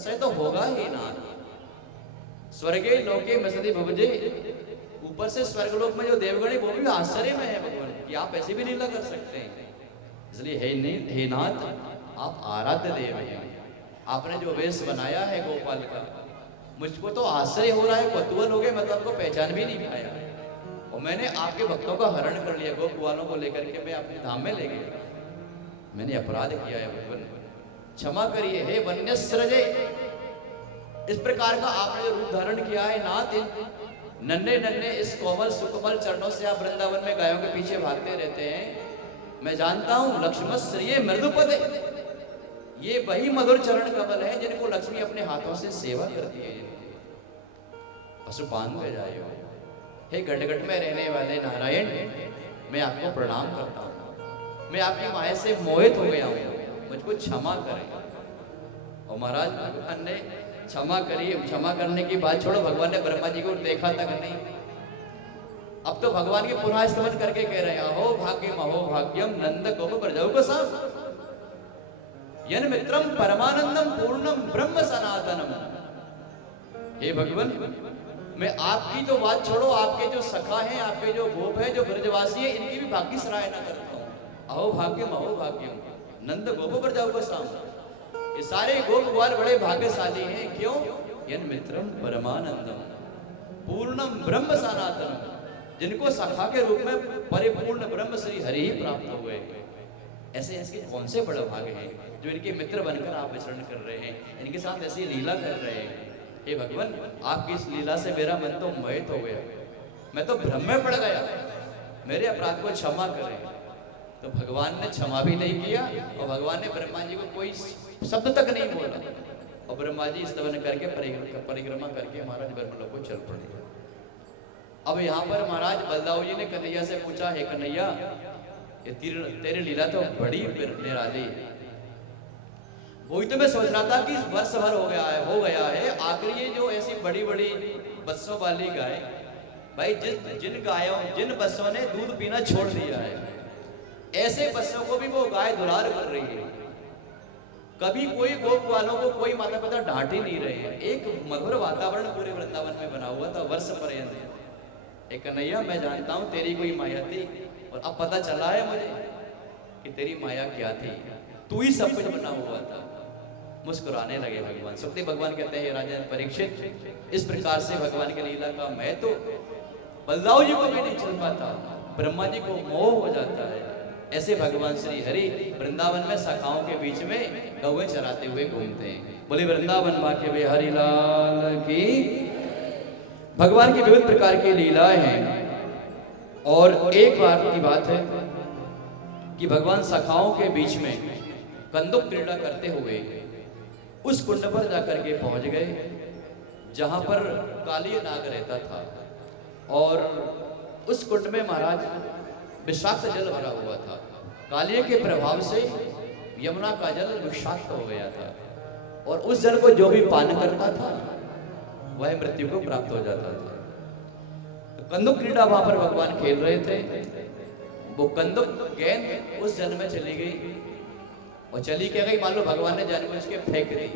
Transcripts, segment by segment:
संशय तो होगा ही ना। स्वर्गे लोके मसति भुवजे, ऊपर से स्वर्गलोक में जो देवगण है वो भी आश्चर्य में है भगवान कि आप ऐसी भी लीला कर सकते हैं। इसलिए हे नाथ, आप आराध्य देव हैं। आपने जो वेश बनाया है गोपाल का, मुझको तो आश्चर्य हो रहा है, कौतूहल हो गया, मैं तो आपको पहचान भी नहीं पाया। और मैंने आपके भक्तों का हरण कर लिया, गोप वालों को लेकर के मैं अपने धाम में ले गया। मैंने अपराध किया है भगवान, क्षमा करिए। हे वन्यस्रजे, इस प्रकार का आपने जो रूप धारण किया है नाथ, नन्हे नन्हे इस कोमल सुकोमल चरणों से आप वृंदावन में गायों के पीछे भागते रहते हैं। मैं जानता हूं लक्ष्मण मृदुपदे, ये वही मधुर चरण कमल है जिनको लक्ष्मी अपने हाथों से सेवा करती है। पशुपान में जाए हो, हे गढ़गढ़ में रहने वाले नारायण, मैं आपको प्रणाम करता हूँ। मैं आपकी माया से मोहित हो गया हूँ, मुझको क्षमा करें। और महाराज भगवान ने क्षमा करिए, क्षमा करने की बात छोड़ो, भगवान ने ब्रह्मा जी को देखा तक नहीं। अब तो भगवान के पुनः स्तमन करके कह रहे हैं, अहो भाग्यम अहो भाग्यम नंद गोप ब्रजौकसम यन मित्रम परमानंदम पूर्णम ब्रह्म सनातनम। हे भगवान, मैं आपकी जो बात छोड़ो, आपके जो सखा हैं, आपके जो गोप है, जो ब्रजवासी है, इनकी भी भाग्य सराहना करता हूँ। अहो भाग्यम नंद गोप ब्रजौकसम, ये सारे गोप ग्वाल बड़े भाग्यशाली हैं। क्यों? यन मित्रम परमानंदम पूर्णम ब्रह्म सनातनम, जिनको सखा के रूप में परिपूर्ण ब्रह्म श्री हरि ही प्राप्त हुए। ऐसे ऐसे कौन से बड़े भाग्य हैं जो इनके मित्र बनकर आप विचरण कर रहे हैं, इनके साथ ऐसी लीला कर रहे हैं। हे भगवान, आपकी इस लीला से मेरा मन तो मोहित हो गया, मैं तो भ्रम में पड़ गया, मेरे अपराध को क्षमा करें। तो भगवान ने क्षमा भी नहीं किया और भगवान ने ब्रह्मा जी को कोई शब्द तक नहीं बोला। और ब्रह्मा जी स्तवन करके परिक्रमा करके महाराज ब्रह्मलोक को चल पड़े। अब यहाँ पर महाराज बलदाऊ जी ने कन्हैया से पूछा, हे कन्हैया, ये तेरी लीला तो बड़ी निराली है। वही तो मैं सोच रहा था कि वर्ष भर हो गया है, आखिर ये जो ऐसी बड़ी बड़ी बच्चों वाली गाय, भाई जिन बच्चों ने दूध पीना छोड़ दिया है, ऐसे बच्चों को भी वो गाय दुलार कर रही है। कभी कोई गोप वालों को कोई माता पिता डांट ही नहीं रहे हैं। एक मधुर वातावरण पूरे वृंदावन में बना हुआ था वर्ष पर्यंत। एक कन्हैया, मैं जानता हूँ तेरी कोई माया थी, और अब पता चला है मुझे कि तेरी माया क्या थी, तू ही सब कुछ बना हुआ था। मुस्कुराने लगे भगवान। सुखदेव भगवान कहते हैं, राजन परीक्षित, इस प्रकार से भगवान की लीला का मैं तो बलदाऊ जी को भी नहीं चल पाता, ब्रह्मा जी को मोह हो जाता है। ऐसे भगवान श्री हरि वृंदावन में शाखाओं के बीच में गौएं चराते हुए घूमते हैं। बोले वृंदावन बाके बिहारी लाल की। भगवान की विविध प्रकार की लीलाएं हैं। और एक बार की बात है कि भगवान शाखाओं के बीच में कंदुक क्रीड़ा करते हुए उस कुंड पर जाकर के पहुंच गए जहां पर काली नाग रहता था। और उस कुंड में महाराज विषाक्त जल भरा हुआ था। कालिये के प्रभाव से यमुना का जल विषाक्त हो गया था, और उस जल को जो भी पान करता था वह मृत्यु को प्राप्त हो जाता था। तो कंदुक क्रीड़ा वहां पर भगवान खेल रहे थे। वो कंदुक गेंद उस जल में चली गई, और चली क्या गई, मान लो भगवान ने जानबूझ के फेंक दी।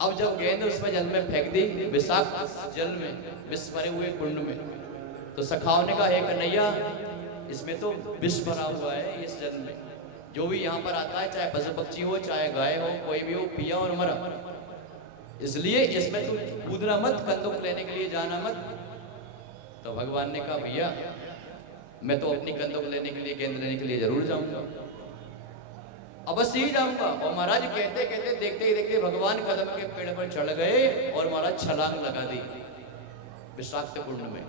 अब जब गेंद उसमें जल में फेंक दी, विषाक्त जल में, विष भरे हुए कुंड में, तो सखाओं ने कहा, हे कन्हैया, इसमें तो विष भरा हुआ है इस जल में, जो भी यहाँ पर आता है, चाहे पशु पक्षी हो, चाहे गाय हो, कोई भी हो, पिया और मरा, इसलिए इसमें तू कूदना मत, कंदुक लेने के लिए जाना मत। तो भगवान ने कहा, भैया मैं तो अपनी कंदुक लेने के लिए, गेंद लेने के लिए जरूर जाऊंगा, अवश्य ही जाऊंगा। और महाराज कहते कहते देखते ही देखते भगवान कदम के पेड़ पर चढ़ गए और महाराज छलांग लगा दी विषाक्त कुंड में।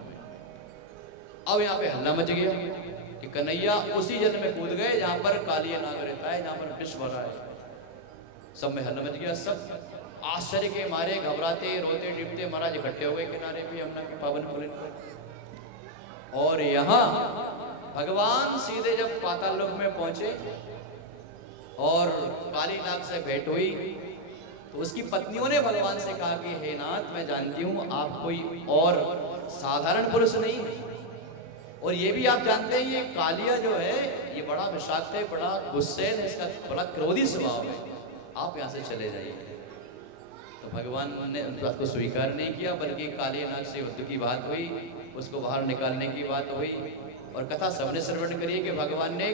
अब यहाँ पे हल्ला मच गया कि कन्हैया उसी जल में कूद गए जहां पर कालिया नाग रहता है, जहां पर विष भरा है। सब में हल्ला मच गया। सब आश्चर्य के मारे घबराते रोते डिपते महाराज इकट्ठे हुए किनारे भी यमुना के पावन पुलिन पर। और यहाँ भगवान सीधे जब पाताल लोक में पहुंचे और काली नाग से भेंट हुई, तो उसकी पत्नियों ने भगवान से कहा कि हे नाथ, मैं जानती हूँ आप कोई और साधारण पुरुष नहीं, और ये भी आप जानते हैं ये कालिया जो है ये बड़ा विषाक्त है, बड़ा गुस्सैल है, इसका बड़ा क्रोधी स्वभाव है, आप यहाँ से चले जाइए। तो भगवान ने उस बात को स्वीकार नहीं किया, बल्कि काली नाग से युद्ध की बात हुई, उसको बाहर निकालने की बात हुई। और कथा सबने श्रवण करी कि भगवान ने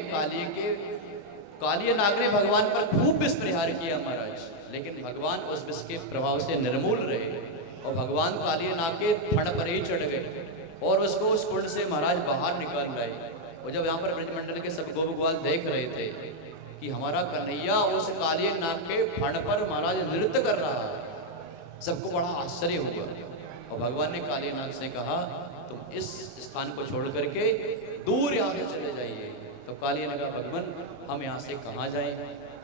काली नाग ने भगवान पर खूब विष प्रहार किया महाराज, लेकिन भगवान उस विष के प्रभाव से निर्मूल रहे और भगवान काली नाग के फण पर ही चढ़ गए और उसको उस कुंड से महाराज बाहर निकाल लाए। और जब यहाँ पर ब्रजमंडल के सब गोप ग्वाल देख रहे थे कि हमारा कन्हैया उस काली नाग के फण पर महाराज नृत्य कर रहा है, सबको बड़ा आश्चर्य हुआ। और भगवान ने काली नाग से कहा तुम इस स्थान को छोड़ करके दूर यहाँ से चले जाइए। तो काली ने कहा भगवान हम यहाँ से कहाँ जाएं,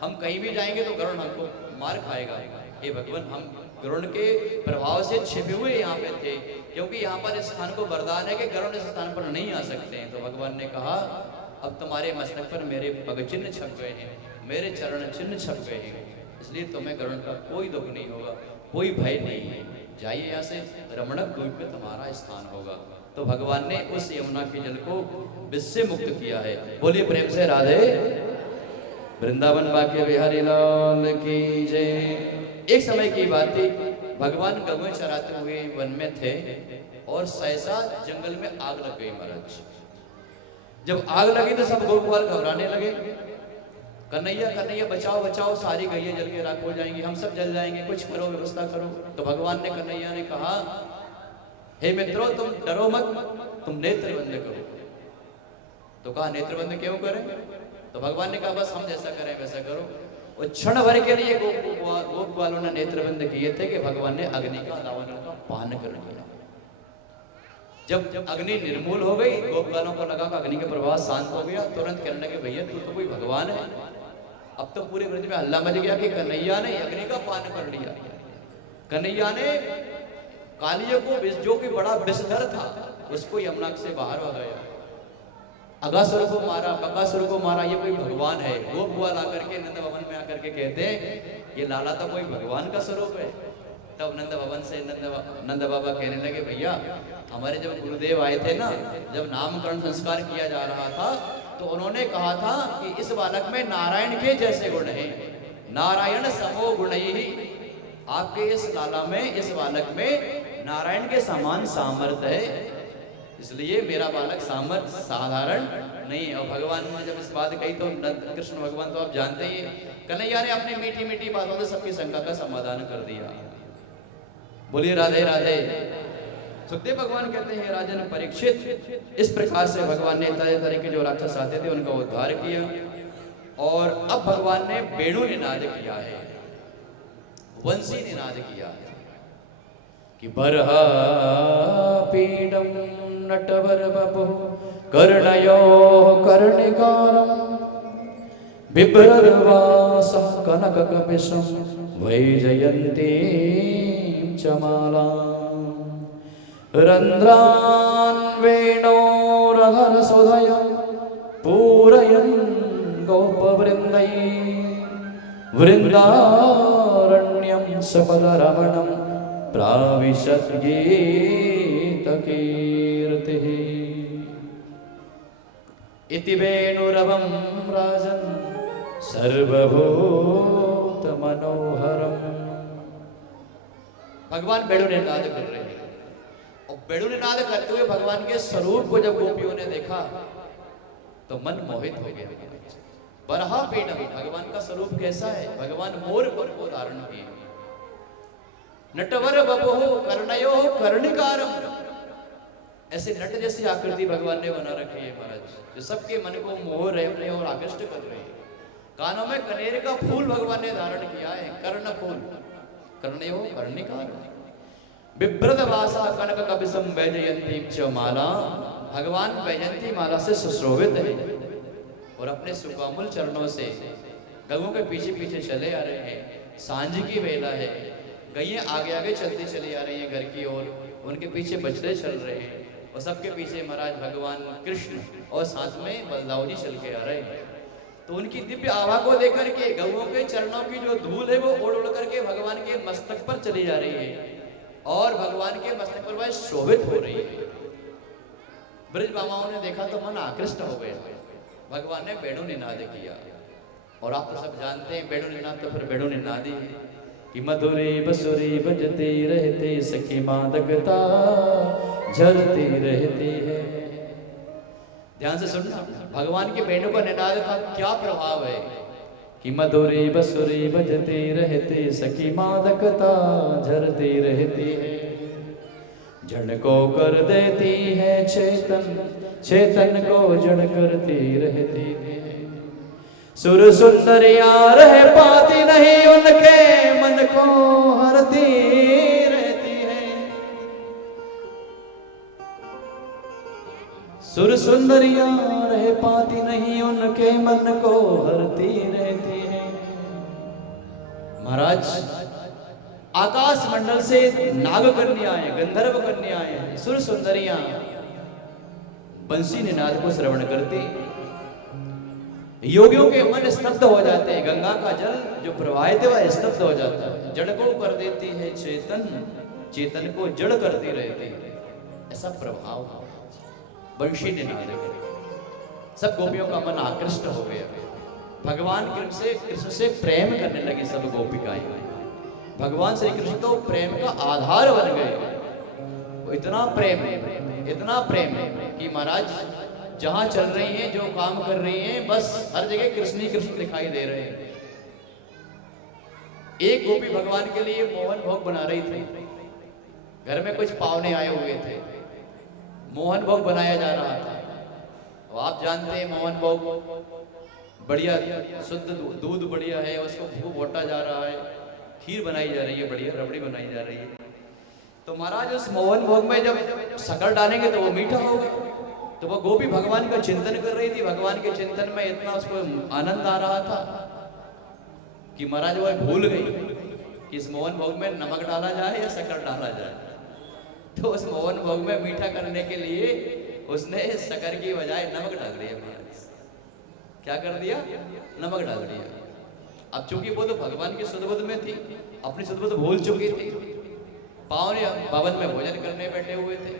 हम कहीं भी जाएंगे तो गरुड़ हमको मार खाएगा। हे भगवान हम गरुड़ के प्रभाव से छिपे हुए यहाँ पे थे, क्योंकि यहाँ पर इस स्थान को वरदान है कि गरुड़ इस स्थान पर नहीं आ सकते हैं। तो भगवान ने कहा अब तुम्हारे मस्तक पर मेरे पग चिन्ह छप गए हैं, मेरे चरण चिन्ह छप गए हैं, इसलिए तुम्हें गरुड़ का कोई दुख नहीं होगा, कोई भय नहीं है। जाइए यहाँ से, रमणक द्वीप में तुम्हारा स्थान होगा। तो भगवान ने उस यमुना के जल को विष से मुक्त किया है। बोलिए प्रेम से राधे वृंदावन बाके बिहारी लाल की जय। एक समय की बात थी, भगवान गौएं चराते हुए वन में थे और सहसा जंगल में आग लग गई महाराज। जब आग लगी तो सब गोपाल घबराने लगे, कन्हैया कन्हैया बचाओ बचाओ, सारी गैया जल के राख हो जाएंगी, हम सब जल जाएंगे, कुछ करो व्यवस्था करो। तो भगवान ने कन्हैया ने कहा हे मित्रों तुम डरो मत, तुम नेत्र बंद करो। तो कहा नेत्र बंद क्यों करें? तो भगवान ने कहा बस हम जैसा करें वैसा करो। और क्षण भर के लिए गोप वालों ने नेत्र बंद किए थे कि भगवान ने अग्नि का दावन का पान कर लिया। जब अग्नि निर्मूल हो गई, गोप वालों को लगा कि अग्नि का प्रभाव शांत हो गया, तुरंत कहने लगे भैया तू तो कोई भगवान है। अब तो पूरे ब्रज में हल्ला मच गया कि कन्हैया ने अग्नि का पान कर लिया। कन्हैया ने कालिया को जो कि बड़ा विषधर था उसको यमुना से बाहर भगाया, अगासुर को मारा, बकासुर को मारा। ये कोई भगवान है? गोप ग्वाल आकर के नंद भवन में आकर के कहते हैं ये लाला तो कोई भगवान का स्वरूप है। तब नंद भवन से नंद बाबा कहने लगे भैया हमारे जब गुरुदेव आए थे ना, जब नामकरण संस्कार किया जा रहा था तो उन्होंने कहा था कि इस बालक में नारायण के जैसे गुण हैं, नारायण समो गुण ही। आपके इस लाला में, इस बालक में नारायण के समान सामर्थ्य है, इसलिए मेरा बालक सामर्थ्य साधारण नहीं है। और भगवान ने जब इस बात कही तो कृष्ण भगवान तो आप जानते ही, कन्हैया ने अपनी मीठी मीठी बातों से सबकी शंका का समाधान कर दिया। बोलिए राधे राधे। सुखदेव भगवान कहते हैं राजन परीक्षित, इस प्रकार से भगवान ने तरह तरह के जो राक्षस आते थे उनका उद्धार किया। और अब भगवान ने वेणु निनाद किया है, वंशी निनाद किया है कि बरहा पीडम नटवर बपु कर्णयो कर्णिकारम बिभ्रवासा कनक कपिशम वैजयंती चमाला रंध्रान वेणोरहर सुधय पूरयन् गोपवृंदै वृंदारण्यं सपदरमणं प्राविशत् गीतकीर्तिः इति वेणुरवं राजन् सर्वभूत मनोहरम। भगवान वेणु निनाद कर रहे हैं और वेणु निनाद करते हुए भगवान के स्वरूप को जब गोपियों ने देखा तो मन मोहित हो गया। बरहा पीडम, भगवान का स्वरूप कैसा है? भगवान मोर पर को धारण किए, नटवर बपो कर्णयो कर्णिकारम, ऐसे नट जैसी आकृति भगवान ने बना रखी है महाराज, जो सबके मन को मोह रहे अपने और आकृष्ट कर रहे हैं। कानों में कनेर का फूल भगवान ने धारण किया है, कर्ण फूल, कर्णयो कर्णिकार। बिभ्रत वासा कनक कपिशम वैजयंती च माला, भगवान वैजयंती माला से सुशोभित है और अपने सुकामुल चरणों से गऊ के पीछे पीछे चले आ रहे हैं। सांझ की वेला है, गैया आगे आगे चलती चली आ रही है घर की ओर, उनके पीछे बछड़े चल रहे हैं और सबके पीछे महाराज भगवान कृष्ण और साथ में बलदाव जी चल के आ रहे हैं। तो उनकी दिव्य आभा को देकर के गऊओं के चरणों की जो धूल है वो उड़ उड़ करके भगवान के मस्तक पर चली जा रही है और भगवान के मस्तक पर वह शोभित हो रही है। ब्रज बाबाओं ने देखा तो मन आकृष्ट हो गया। भगवान ने वेणु निनाद किया और आप तो सब जानते हैं वेणु निनाद तो फिर वेणु निनाद ही है। कि मधुरी बसुरी बजती रहती सखी मादकता झरती रहती है। ध्यान से सुनना, भगवान के वेणु का निनाद का क्या प्रभाव है कि मधुरी बसुरी बजती रहती सखी मादकता झरती रहती है। जड़ को कर देती है चेतन, चेतन को जड़ करती रहती है। सुर सुंदरिया रह पाती नहीं उनके मन को हरती रहती है। सुर सुंदरिया रह पाती नहीं उनके मन को हरती रहती है। महाराज आकाश मंडल से नाग कन्याएं, गंधर्व कन्याएं, सुर सुंदरियां बंसी निनाद को श्रवण करती, योगियों के मन स्तब्ध हो जाते हैं। गंगा का जल जो प्रवाहित है वह स्तब्ध हो जाता है। जड़ को कर देती है चेतन, चेतन को जड़ करती रहती है। ऐसा प्रभाव बंशी निनाद है। सब गोपियों का मन आकृष्ट हो गया। भगवान कृष्ण से प्रेम करने लगी सब गोपिकाएं। भगवान श्री कृष्ण तो प्रेम का आधार बन गए। वो इतना प्रेम कि महाराज जहां चल रही हैं, जो काम कर रही हैं, बस हर जगह कृष्ण ही कृष्ण दिखाई दे रहे हैं। एक गोपी भगवान के लिए मोहन भोग बना रही थी। घर में कुछ पावने आए हुए थे, मोहन भोग बनाया जा रहा था। तो आप जानते हैं मोहन भोग बढ़िया शुद्ध दूध बढ़िया है, उसको खूब बोटा जा रहा है, खीर बनाई जा रही है, बढ़िया रबड़ी बनाई जा रही है। तो महाराज उस मोहन भोग में जब शक्कर डालेंगे तो वो मीठा होगा। तो वो गोपी भगवान का चिंतन कर रही थी। भगवान के चिंतन में इतना उसको आनंद आ रहा था कि महाराज वो भूल गई कि इस मोहन भोग में नमक डाला जाए या शक्कर डाला जाए। तो उस मोहन भोग में मीठा करने के लिए उसने शक्कर की बजाय नमक डाल दिया। महाराज क्या कर दिया? नमक डाल दिया। अब चूंकि वो तो भगवान की सुध-बुध में थी, अपनी सुध-बुध भूल चुकी थी। पावने भवन में भोजन करने बैठे हुए थे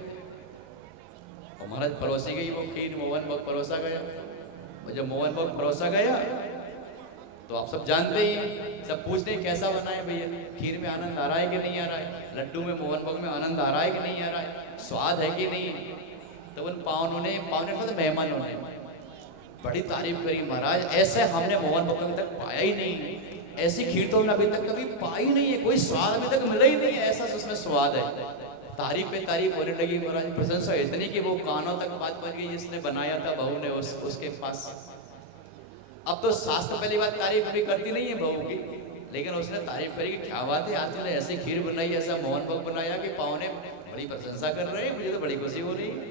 और महाराज परोसी गई वो खीर, मोहन भोग परोसा गया। और जब मोहन भोग परोसा गया तो आप सब जानते ही हैं, सब पूछते हैं कैसा बना है भैया, खीर में आनंद आ रहा है कि नहीं आ रहा है, लड्डू में मोहन भोग में आनंद आ रहा है कि नहीं आ रहा है, स्वाद है कि नहीं। तो उन पावनों ने मेहमानों ने बड़ी तारीफ करी। महाराज ऐसे हमने मोहन भोग अभी तक पाया ही नहीं, ऐसी खीर तो हमने अभी तक कभी पाई नहीं है, कोई स्वाद अभी तक मिला ही नहीं है, ऐसा उसमें स्वाद है। तारीफ पे तारीफ होने लगी। महाराज प्रशंसा इतनी कि वो कानों तक बात पहुंच गई जिसने बनाया था बहू ने उसके पास। अब तो सास तो पहली बात तारीफ भी करती नहीं है बहू की, लेकिन उसने तारीफ करी कि क्या बात है, आज तुमने ऐसी खीर बनाई, ऐसा मोहन भोग बनाया कि पाँव ने बड़ी प्रशंसा कर रहे हैं, मुझे तो बड़ी खुशी हो रही है।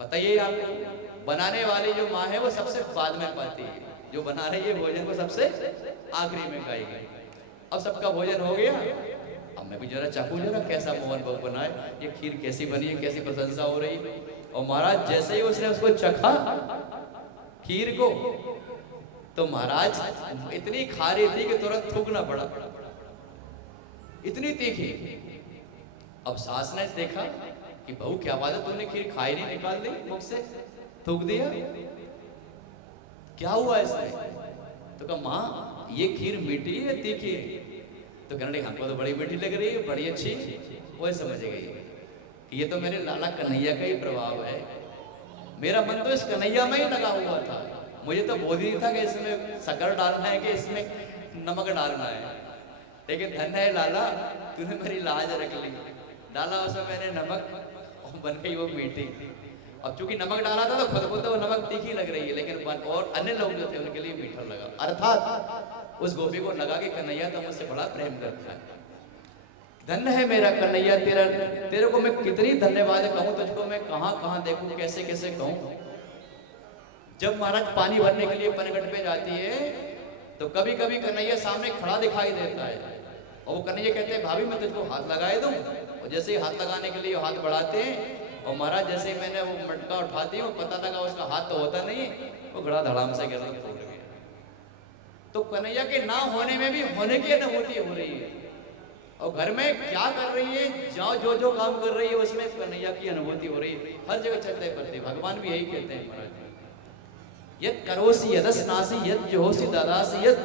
पता ही आपको बनाने वाली जो माँ है वो सबसे बाद में पाती है, जो बना रही है भोजन को सबसे आखिरी में खाएगी। अब सबका भोजन हो गया, अब मैं भी जरा चाकू जरा कैसा मोहन भोग बनाए, ये खीर कैसी बनी है, कैसी प्रशंसा हो रही। और महाराज जैसे ही उसने उसको चखा खीर को, तो महाराज इतनी खारी थी कि तुरंत थूकना पड़ा, इतनी तीखी। अब सास ने देखा कि बहू क्या बात है, तुमने खीर खाई नहीं, निकाल दी मुख से, थूक दिया, क्या हुआ इसमें? तो कहा माँ ये खीर मीठी है तीखी है? तो कहने लगे हमको तो बड़ी मीठी लग रही है, बड़ी अच्छी। वो समझ गई कि ये तो मेरे लाला कन्हैया का ही प्रभाव है, मेरा मन तो इस कन्हैया में ही लगा हुआ था, मुझे तो बोध ही नहीं था कि इसमें शक्कर डालना है कि इसमें नमक डालना है। लेकिन धन्य है लाला, तूने मेरी लाज रख ली, डाला उसमें मैंने नमक और बन गई वो मीठी। अब चूंकि नमक डाला था तो खुद को तो वो नमक तीखी लग रही है, लेकिन और अन्य लोग जो थे उनके लिए मीठा लगा। अर्थात उस गोपी को लगा कि कन्हैया तो मुझसे बड़ा प्रेम करता है। धन्य है मेरा कन्हैया, तेरे को मैं कितनी धन्यवाद कहूँ, तुझको मैं कहाँ कहाँ देखूँ, कैसे कैसे कहूँ। जब महाराज पानी भरने के लिए पनघट पे जाती है तो कभी कभी कन्हैया सामने खड़ा दिखाई देता है और वो कन्हैया कहते हैं भाभी मैं तुझको हाथ लगाए दूं। और जैसे ही हाथ लगाने के लिए हाथ बढ़ाते हैं और महाराज जैसे ही मैंने वो मटका उठाती हूँ, पता लगा उसका हाथ तो होता नहीं, वो घड़ा धड़ाम से गिरा टूट गया। तो कन्हैया के ना होने में भी होने की अनुभूति हो रही है, और घर में क्या कर रही है, जो जो काम कर रही है उसमें कन्हैया की अनुभूति हो रही है। हर जगह चलते फिरते भगवान भी यही कहते हैं महाराज, यद करोसी यदस्नासी यद जोहोसी दादासी यद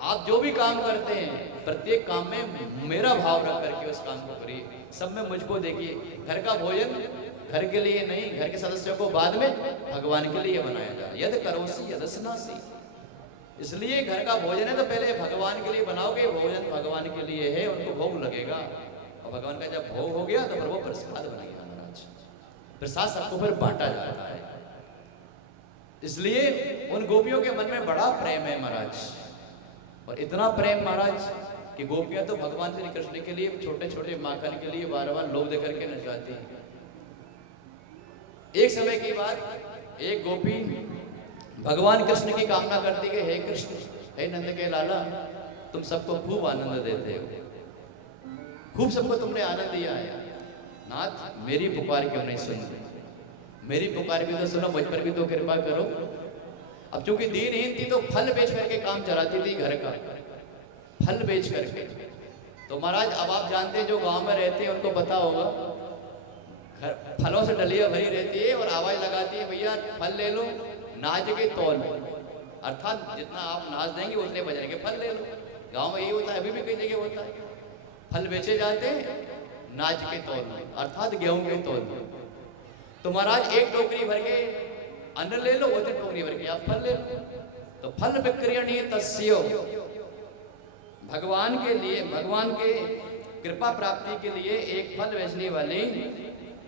आप जो भी काम करते हैं प्रत्येक काम में मेरा भाव रख करके उस काम को करिए। सब में मुझको देखिए। घर का भोजन घर के लिए नहीं, घर के सदस्यों को बाद में भगवान के लिए बनाया जाए। यद करोसी यदस्नासी, इसलिए घर का भोजन है तो पहले भगवान के लिए बनाओगे। भोजन भगवान के लिए है, उनको भोग लगेगा और भगवान का जब भोग हो गया तो फिर वो प्रसाद बनेगा महाराज। प्रसाद सबको फिर बांटा जाता है। इसलिए उन गोपियों के मन में बड़ा प्रेम है महाराज, और इतना प्रेम महाराज कि गोपियां तो भगवान श्री कृष्ण के लिए छोटे छोटे माखन के लिए बार बार लोभ देकर के नचाती हैं। एक समय की बात, एक गोपी भगवान कृष्ण की कामना करती है, हे कृष्ण, हे नंद के लाला, तुम सबको खूब आनंद देते हो, खूब सबको तुमने आनंद दिया है। नाथ, मेरी पुकार क्यों नहीं सुनते? मेरी पुकार भी तो सुनो, मुझ पर भी तो कृपा करो। अब चूंकि दीनहीन थी तो फल बेच करके काम चलाती थी, घर का फल बेच करके। तो महाराज अब आप जानते हैं, जो गांव में रहते हैं उनको पता होगा, फलों से डलिया भरी रहती है और आवाज लगाती है, भैया फल ले लो, नाज के तौल, अर्थात जितना आप नाच देंगे उतने बजने के फल ले लो। गांव में यही होता है, अभी भी कई जगह होता है। फल बेचे जाते हैं नाज के तौल, अर्थात गेहूं के तौल। तो महाराज एक टोकरी भर के अन्न ले लो, उतने टोकरी भर के आप फल ले लो। तो फल विक्रयणी तस्यो, भगवान के लिए, भगवान के कृपा प्राप्ति के लिए एक फल बेचने वाली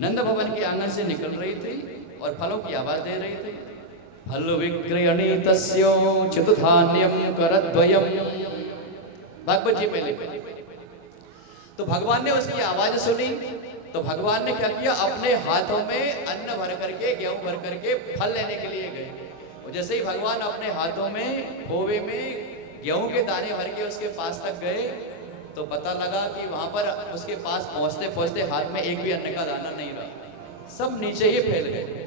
नंद भवन के आंगन से निकल रही थी और फलों की आवाज दे रही थी। फल विक्रयणी तस्यो चतुधान्यम करद्वयम, भागवत जी पहले। तो भगवान ने उसकी आवाज सुनी, तो भगवान ने क्या किया, अपने हाथों में अन्न भर करके, गेहूं भर करके फल लेने के लिए गए। और जैसे ही भगवान अपने हाथों में खोवे में गेहूं के दाने भर के उसके पास तक गए, तो पता लगा कि वहां पर उसके पास पहुंचते पहुंचते हाथ में एक भी अन्न का दाना नहीं रहा, सब नीचे ही फैल गए।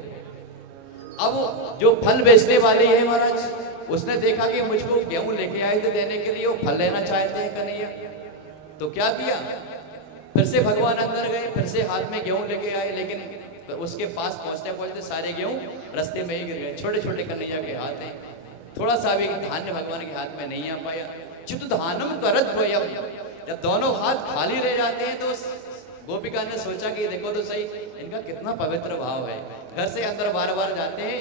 अब जो फल बेचने वाली है महाराज, उसने देखा कि मुझको गेहूं लेके आए थे देने के लिए, वो फल लेना चाहते हैं कन्हैया। तो क्या किया, फिर से भगवान अंदर गए, फिर से हाथ में गेहूं लेके आए, लेकिन उसके पास पहुंचते पहुंचते सारे गेहूं रास्ते में ही गिर गए। छोटे छोटे कन्हैया के हाथ हैं, थोड़ा सा भी धान्य भगवान के हाथ में नहीं आ पाया। चित धानम करत द्वयम, जब दोनों हाथ खाली रह जाते हैं तो गोपिका ने सोचा कि देखो तो सही, इनका कितना पवित्र भाव है। घर से अंदर बार बार जाते हैं,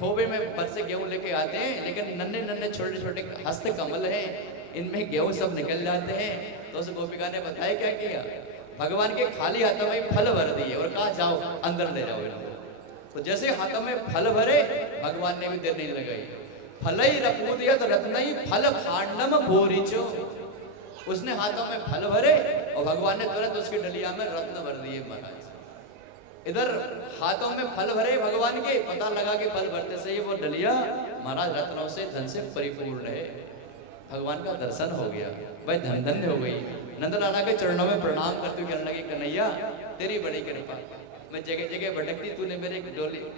खोबे में भर से गेहूं लेके आते हैं, लेकिन नन्हे नन्हे छोटे छोटे हस्त कमल हैं, इनमें गेहूं सब निकल जाते हैं। तो उस गोपिका ने बताया क्या किया, भगवान के खाली हाथों में फल भर दिए और कहा जाओ अंदर ले जाओ इनको। तो जैसे हाथों में फल भरे, भगवान ने भी देर नहीं लगाई। फलई रपूदियत रत्नई फल खांडम भोरिचो, उसने हाथों में फल भरे और भगवान ने तुरंत उसकी डलिया में रत्न भर दिए महाराज। इधर हाथों में फल भरे भगवान के, पता लगा कि फल भरते से ही वो डलिया महाराज रत्नों से धन से परिपूर्ण है। भगवान का दर्शन हो गया, भाई धन धन्य हो गई। नंदलाला के चरणों में प्रणाम करते हुए कहने लगी, कन्हैया तेरी बड़ी कृपा, मैं जगह जगह भटकती, तूने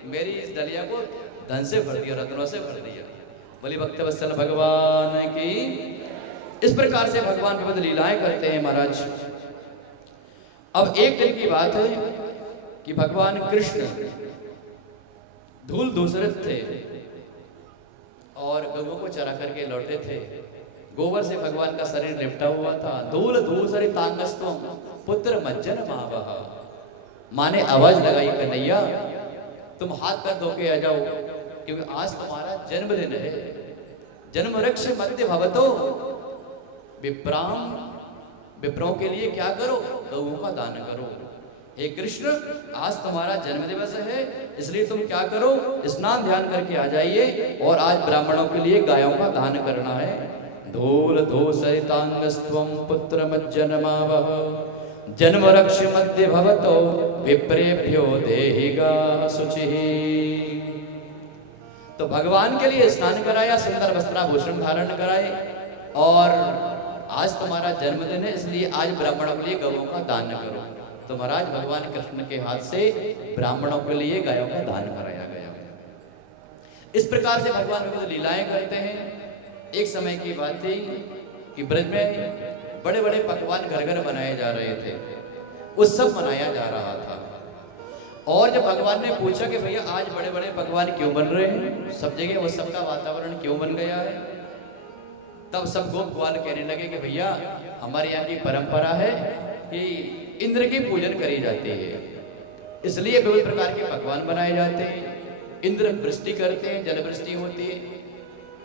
मेरी इस डलिया को धन से भर दिया, रत्नों से भर दिया। बोली भक्तवत्सल भगवान की। इस प्रकार से भगवान विविध लीलाएं करते हैं महाराज। अब एक दिन की बात है कि भगवान कृष्ण धूल धूसरित थे और गौओं को चरा करके लौटे थे। गोबर से भगवान का शरीर लिपटा हुआ था। धूल धूसरितांगस्तुम पुत्र मज्जन महावहा, माँ ने आवाज लगाई, कन्हैया तुम हाथ पैर धो के आ जाओ, क्योंकि आज तुम्हारा जन्मदिन है। जन्म वृक्ष मध्य भवतो विप्राम, विप्रों के लिए क्या करो, गौओं का दान करो। हे कृष्ण, आज तुम्हारा जन्म दिवस है, इसलिए तुम क्या करो, स्नान ध्यान करके आ जाइए और आज ब्राह्मणों के लिए गायों का दान करना है। धूल धूसरितांगस्त्वं पुत्र मज्जनमावह, जन्म रक्ष मध्य भवतो विप्रेभ्यो देहिगा शुचिः। तो भगवान के लिए स्नान कराया, सुंदर वस्त्राभूषण धारण कराए, और आज तुम्हारा जन्मदिन है, इसलिए आज ब्राह्मणों के लिए गौओं का दान करो। तो महाराज भगवान कृष्ण के हाथ से ब्राह्मणों के लिए गायों का दान कराया गया। इस प्रकार से भगवान विविध लीलाएं करते हैं। एक समय की बात थी कि ब्रज में बड़े बड़े पकवान घर घर बनाए जा रहे थे, उत्सव मनाया जा रहा था। और जब भगवान ने पूछा कि भैया आज बड़े बड़े पकवान क्यों बन रहे हैं, सब जगह उत्सव का वातावरण क्यों बन गया है, तब सब गोप ग्वाल कहने लगे कि भैया हमारे यहाँ की परंपरा है कि इंद्र की पूजन करी जाती है, इसलिए विभिन्न प्रकार के पकवान बनाए जाते हैं। इंद्र वृष्टि करते हैं, जल वृष्टि होती है,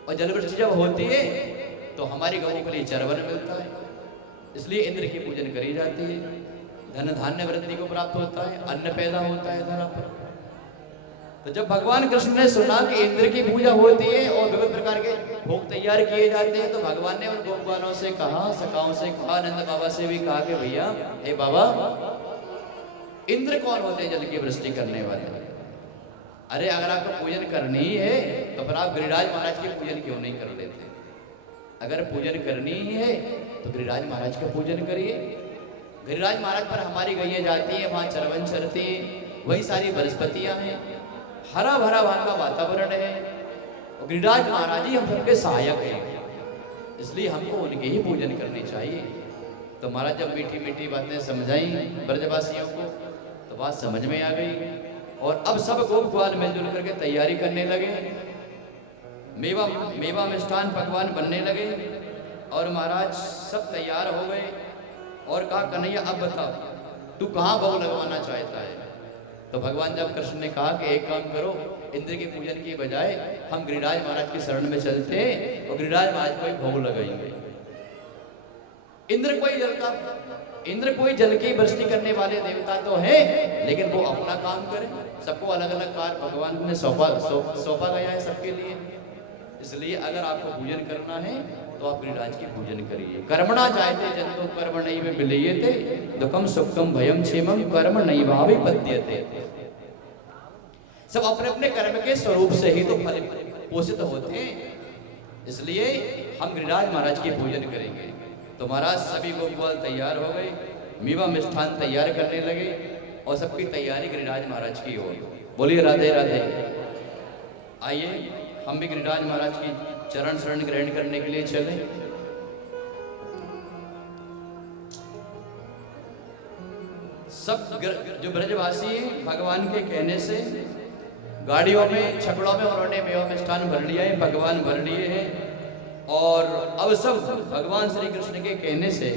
और जल वृष्टि जब होती है तो हमारी गौों के लिए चरवन मिलता है, इसलिए इंद्र की पूजन करी जाती है। धन धान्य वृद्धि को प्राप्त होता है, अन्न पैदा होता है धरा पर। तो जब भगवान कृष्ण ने सुना कि इंद्र की पूजा होती है और विभिन्न प्रकार के भोग तैयार किए जाते हैं, तो भगवान ने उन गोपवालों से कहा, सखाओं से कहा, नंद बाबा से भी कहा कि भैया हे बाबा, इंद्र कौन होते हैं जल की वृष्टि करने वाले? अरे अगर आपको पूजन करनी ही है तो फिर आप गिरिराज महाराज की पूजन क्यों नहीं कर लेते? अगर पूजन करनी ही है तो गिरिराज महाराज का पूजन करिए। गिरिराज महाराज पर हमारी गैया जाती है, वहाँ चरवन चरती है, वही सारी वनस्पतियाँ हैं, हरा भरा वहाँ का वातावरण है, और गिरिराज महाराज ही हम सबके सहायक हैं, इसलिए हमको उनके ही पूजन करनी चाहिए। तो महाराज जब मीठी मीठी बातें समझाई ब्रजवासियों को तो बात समझ में आ गई, और अब सब गोप ग्वाल मिलजुल करके तैयारी करने लगे। मेवा मिष्ठान पकवान बनने लगे, और महाराज सब तैयार हो गए और कहा कन्हैया अब बता तू कहाँ भोग लगवाना चाहता है? तो भगवान जब कृष्ण ने कहा कि एक काम करो, इंद्र के पूजन की बजाय हम गिरिराज महाराज की शरण में चलते हैं और गिरिराज महाराज को भोग लगाएंगे। इंद्र कोई जल की वृष्टि करने वाले देवता तो है, लेकिन वो अपना काम करे, सबको अलग अलग कार्य भगवान ने सौंपा गया है सबके लिए। इसलिए अगर आपको पूजन करना है तो आप गिरिराज की पूजन करिए। कर्मणा जायते जंतु कर्म नहीं में विलीयते, दुखम सुखम भयम क्षेमम कर्म नहीं भाविपद्यते। सब अपने अपने कर्म के स्वरूप से ही तो फल पोषित होते हैं, इसलिए हम गिरिराज महाराज की पूजन करेंगे। तो महाराज सभी गोपवाल तैयार हो गए, मीवा मिष्ठान तैयार करने लगे, और सबकी तैयारी गिरिराज महाराज की हो। बोलिए राधे राधे। आइए हम भी गिरिराज महाराज की चरण शरण ग्रहण करने के लिए चले। सब जो ब्रजवासी भगवान के कहने से गाड़ियों में छकड़ों में उन्होंने मेवा मिष्ठान भर लिया है, पकवान भर लिए हैं, और अब सब भगवान श्री कृष्ण के कहने से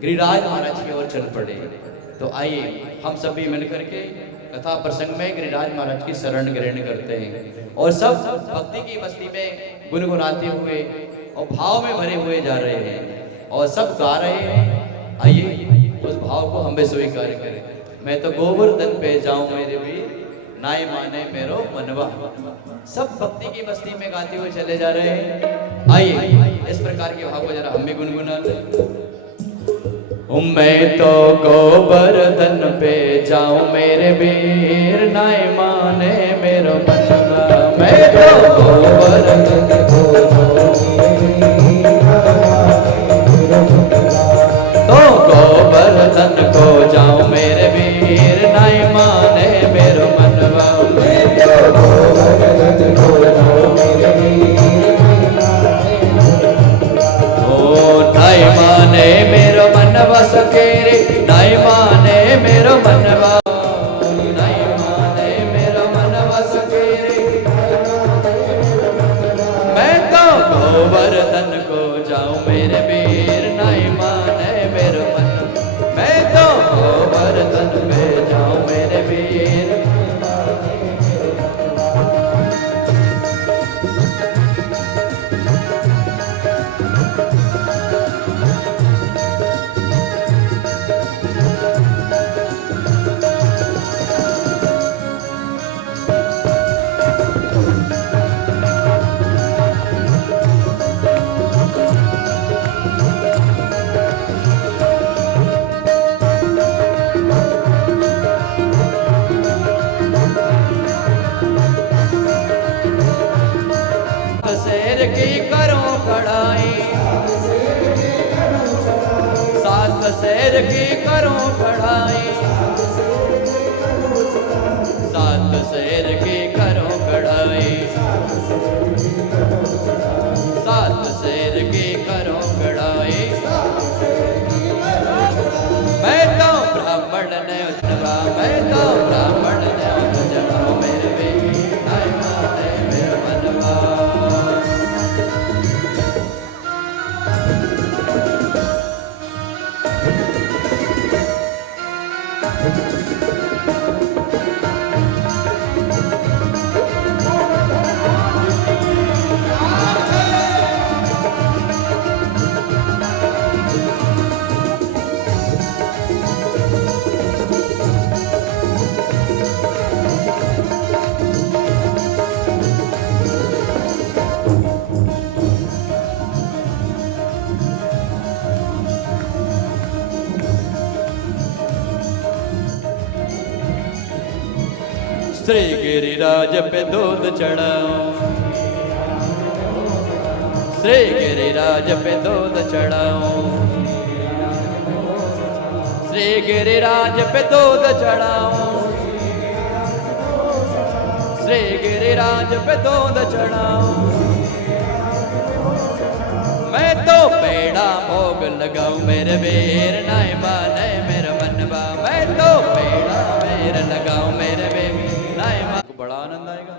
गिरिराज महाराज की ओर चल पड़े। तो आइए हम सभी मिलकर के कथा प्रसंग में गिरिराज महाराज की शरण ग्रहण करते हैं, और सब भक्ति की मस्ती में गुनगुनाते हुए और भाव में भरे हुए जा रहे हैं, और सब गा रहे हैं। आइए उस भाव को हम भी स्वीकार करें। मैं तो गोवर्धन पे जाऊं मेरे वीर, नाय माने मेरो मनवा। सब भक्ति की मस्ती में गाते हुए चले जा रहे हैं। आइए इस प्रकार के भाव को जरा हम भी गुनगुना लें। मैं तो गोवर्धन पे जाऊं मेरे वीर, नाय माने मेरो मनवा। मैं तो गोवर्धन को जाऊं मेरे वीर, नाय माने मेरो मनवा। नाय माने मेरो मनवा सकेरे, नाय माने मेरो मनवा, नाय माने मेरो मनवा सकेरे। मैं तो गोवर्धन को जाऊं मेरे वीर, नाय माने मेरो मनवा। मैं तो गोवर्धन में जाऊं मेरे वीर। शेर की करो खड़ाई, सात शेर की करो खड़ाई, सात शेर की करो खड़ाई, सात शेर की करो खड़ाई। मैं तो ब्राह्मण ने उठवा, मैं तो ब्राह्मण ने उठवा मेरे वीर, नाय माने मेरो मनवा। श्री गिरिराज पे दूध चढ़ाओ, श्री गिरिराज पे दूध चढ़ाओ, श्री गिरिराज पे दूध चढ़ाओ, श्री गिरिराज पे दूध चढ़ाओ। मैं तो पेड़ा भोग लगाऊं मेरे वीर नाय माने मेरा मनवा, मैं तो पेड़ा मेरे लगाऊं मेरे वीर नाय माने। बड़ा आनंद आएगा।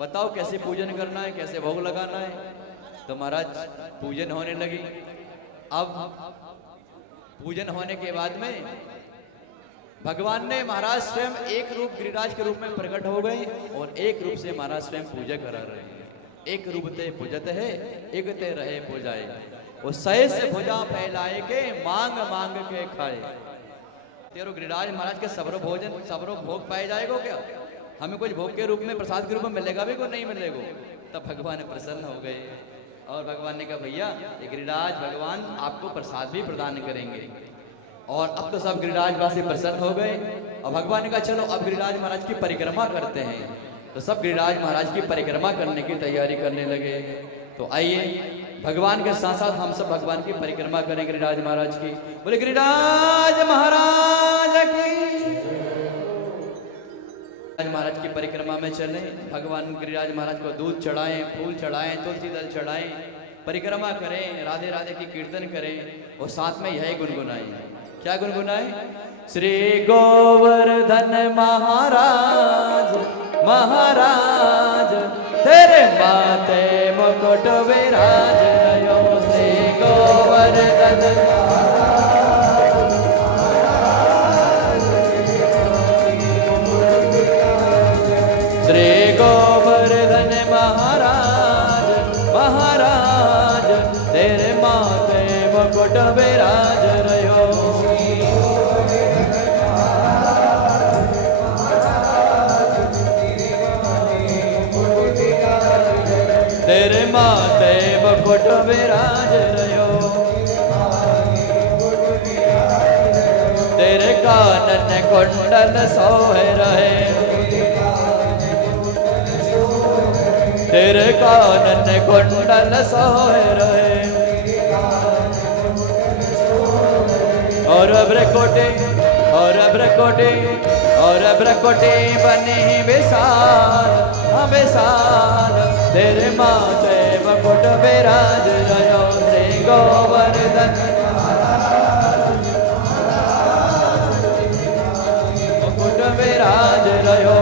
बताओ कैसे पूजन करना है, कैसे भोग लगाना है। तो महाराज पूजन होने लगी। अब पूजन होने के बाद में भगवान ने महाराज स्वयं एक रूप गिरिराज के रूप में प्रकट हो गए और एक रूप से महाराज स्वयं पूजा करा रहे हैं। एक रूप ते पूजत है, एक ते रहे पूजाए, वो सहे से भुजा फैलाए के मांग मांग के खाए। तेरो गिरिराज महाराज के सबरो भोजन सबरो भोग पाए जाएगा क्या? हमें कुछ भोग के रूप में प्रसाद के रूप में मिलेगा भी को नहीं मिलेगा। तब भगवान प्रसन्न हो गए और भगवान ने कहा भैया ये गिरिराज भगवान आपको प्रसाद भी प्रदान करेंगे। और अब तो सब गिरिराज वासी प्रसन्न हो गए और भगवान ने कहा चलो अब गिरिराज महाराज की परिक्रमा करते हैं। तो सब गिरिराज महाराज की परिक्रमा करने की तैयारी करने लगे। तो आइए भगवान के साथ साथ हम सब भगवान की परिक्रमा करें गिरिराज महाराज की। बोले गिरिराज महाराज की। महाराज की परिक्रमा में चले, भगवान गिरिराज महाराज को दूध चढ़ाएं, फूल चढ़ाएं, तुलसी दल चढ़ाएं, परिक्रमा करें, राधे राधे की कीर्तन करें और साथ में यही गुनगुनाएं। क्या गुनगुनाएं? श्री गोवर्धन महाराज महाराज तेरे माथे मुकुट विराज रयो। श्री गोवर्धन श्री गोवर्धन महाराज महाराज तेरे माथे मुकुट विराज रयो। तेरे माथे मुकुट विराज रयो। तेरे कानन कुंडल सोहे रहे। तेरे कानन कुंडल सोहे रहे। और ब्रकोटे और ब्रकोटे और ब्रकोटे बने विशाल विशाल तेरे माथे मुकुट विराज रयो। श्री गोवर्धन मुकुट विराज रयो।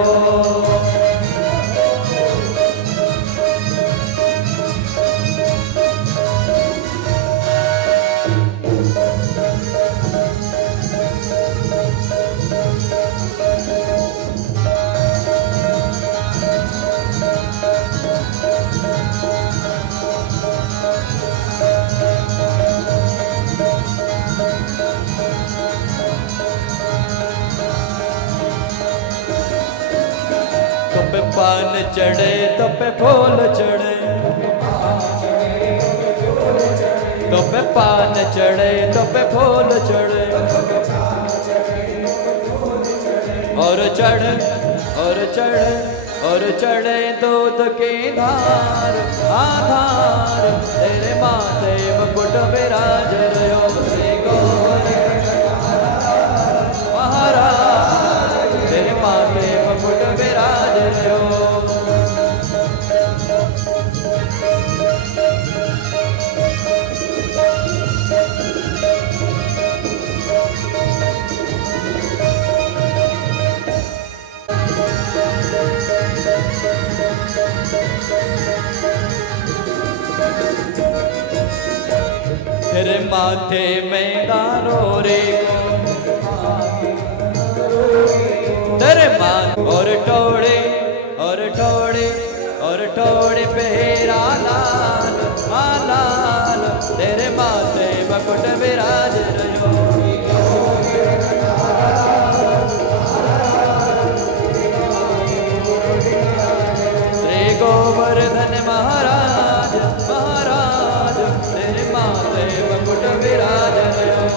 पान चढ़े तो पे फूल चढ़े, तो पे पान चढ़े तो पे फूल चढ़े। और चढ़ और चढ़े और चढ़े दूध की धार आधार तेरे माथे मुकुट विराज रयो। श्री गोवर्धन महाराज तेरे माथे मुकुट विराज रयो। तेरे माथे में दारो रे तेरे माथे और टोड़े और टोड़े और टोड़े पे हीरा लाल लाल तेरे माथे मुकुट विराज रयो। श्री गोवर्धन महाराज महाराज तेरे माथे मुकुट विराज रयो।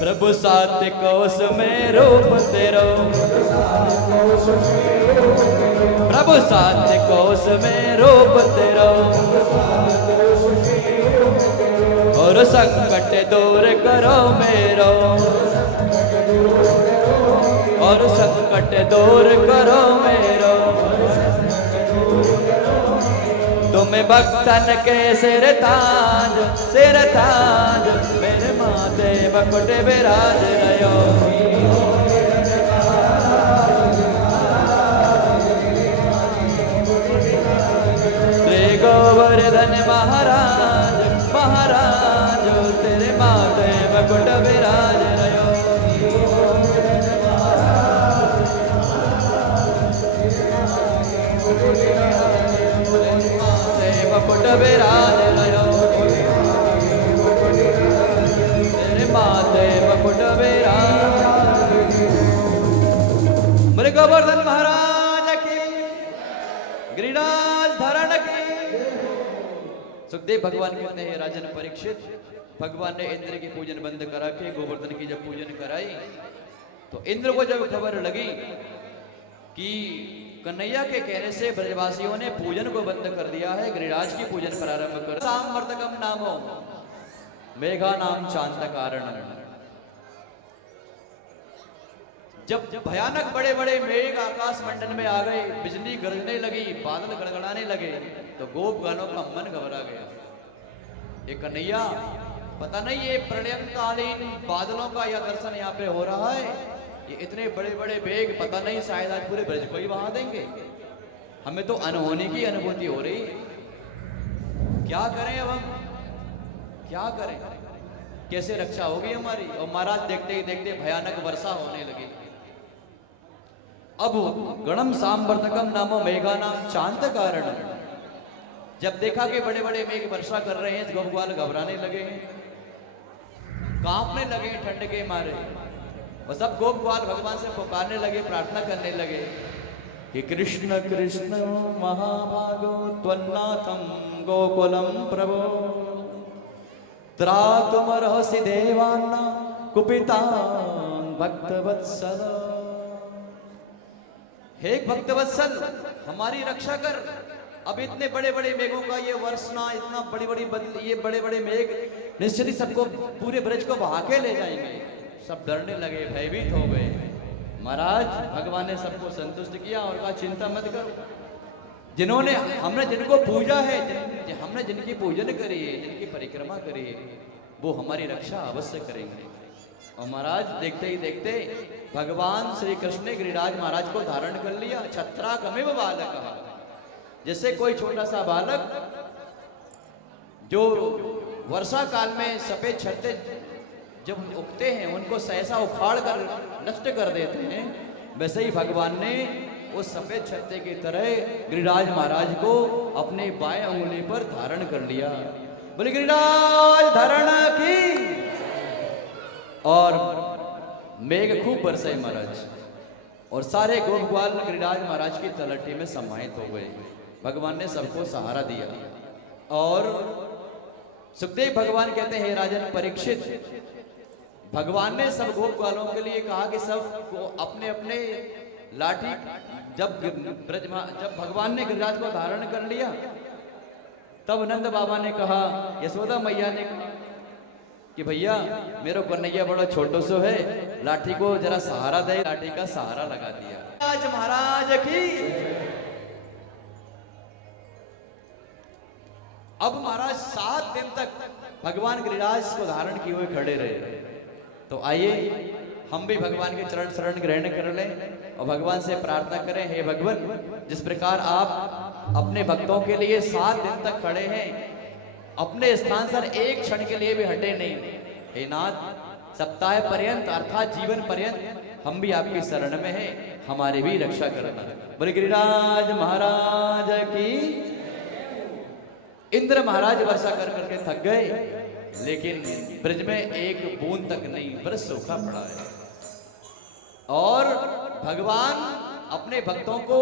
प्रभु सात कोस में रूप तेरो, प्रभु सात कोस में रूप तेरो, और संकट दूर करो मेरो, और संकट दूर करो मेरो। तुम्हें भक्तन के सिर ताज मेरे माथे मुकुट विराज रयो। श्री गोवर्धन महाराज तेरे माथे मुकुट विराज रयो। मुकुट विराज रयो, तेरे माथे मुकुट विराज। बोले गोवर्धन महाराज की, गिरिराज धारण की। सुखदेव भगवान कहते हैं राजन परीक्षित, भगवान ने इंद्र की पूजन बंद करा के गोवर्धन की जब पूजन कराई तो इंद्र को जब खबर लगी कि कन्हैया के कहने से ब्रजवासियों ने पूजन को बंद कर दिया है, गिरिराज की पूजन प्रारंभ कर। सामवर्तकम नामो मेघा नाम चांद कारण। जब भयानक बड़े बड़े मेघ आकाश मंडल में आ गए, बिजली गरजने लगी, बादल गड़गड़ाने लगे, तो गोप गालों का मन घबरा गया। ये कन्हैया, पता नहीं ये प्रलयकालीन बादलों का यह दर्शन यहाँ पे हो रहा है, ये इतने बड़े बड़े मेघ, पता नहीं शायद आज पूरे ब्रज को ही बहा देंगे। हमें तो अनहोनी की अनुभूति हो रही। क्या करें अब हम, क्या करें, कैसे रक्षा होगी हमारी। और महाराज देखते ही देखते भयानक वर्षा होने लगी। अब गणम सांवर्तकम नामो मेघा नाम चांद कारण। जब देखा कि बड़े बड़े मेघ वर्षा कर रहे हैं, गोपवाल घबराने लगे, कांपने लगे ठंड के मारे। और सब गोपवाल भगवान से पुकारने लगे, प्रार्थना करने लगे कि कृष्ण कृष्ण महाभागो त्वन्नाथम गोकुलम प्रभो त्रातुमर्हसि देवान्ना कुपितान् भक्तवत्सल। हे भक्तवत्सल, हमारी रक्षा कर। अब इतने बड़े बड़े मेघों का ये वर्षना, इतना बड़ी बड़ी ये बड़े बड़े मेघ निश्चित ही सबको पूरे ब्रज को बहा के ले जाएंगे। सब डरने लगे, भयभीत हो गए। महाराज भगवान ने सबको संतुष्ट किया और कहा चिंता मत करो, जिन्होंने हमने जिनको पूजा है, हमने जिनकी पूजन करी है, जिनकी परिक्रमा करी है, वो हमारी रक्षा अवश्य करेंगे। और महाराज देखते ही देखते भगवान श्री कृष्ण ने गिरिराज महाराज को धारण कर लिया। छत्राकमिव बालकः, जैसे कोई छोटा सा बालक जो वर्षा काल में सफेद छत्ते जब उगते हैं उनको सहसा उखाड़ कर नष्ट कर देते हैं, वैसे ही भगवान ने उस सफेद छत्ते की तरह गिरिराज महाराज को अपने बाएं उंगली पर धारण कर लिया। बोले गिरिराज धारण की। और मेघ खूब बरसे महाराज, और सारे गोपवाल गिरिराज महाराज की तलहटी में समाहित हो गए। भगवान ने सबको सहारा दिया। और सुखदेव भगवान कहते हैं राजन परीक्षित, भगवान ने सब गोपवालों के लिए कहा कि सब को अपने अपने लाठी, जब भगवान ने गिरिराज को धारण कर लिया तब नंद बाबा ने कहा, यशोदा मैया ने कि भैया मेरा कन्हैया बड़ा छोटो सो है, लाठी को जरा सहारा दे। लाठी का सहारा लगा दिया। आज महाराज की। अब महाराज 7 दिन तक भगवान गिरिराज को धारण किए हुए खड़े रहे। तो आइए हम भी भगवान के चरण शरण ग्रहण कर लें और भगवान से प्रार्थना करें, हे भगवान जिस प्रकार आप अपने भक्तों के लिए 7 दिन तक खड़े हैं, अपने स्थान से एक क्षण के लिए भी हटे नहीं। हे नाथ, सप्ताह पर्यंत अर्थात जीवन पर्यंत हम भी आपकी शरण में हैं, हमारी भी रक्षा करना। बोले गिरिराज महाराज की। इंद्र महाराज वर्षा कर करके थक गए, लेकिन ब्रज में एक बूंद तक नहीं, ब्रज सूखा पड़ा है। और भगवान अपने भक्तों को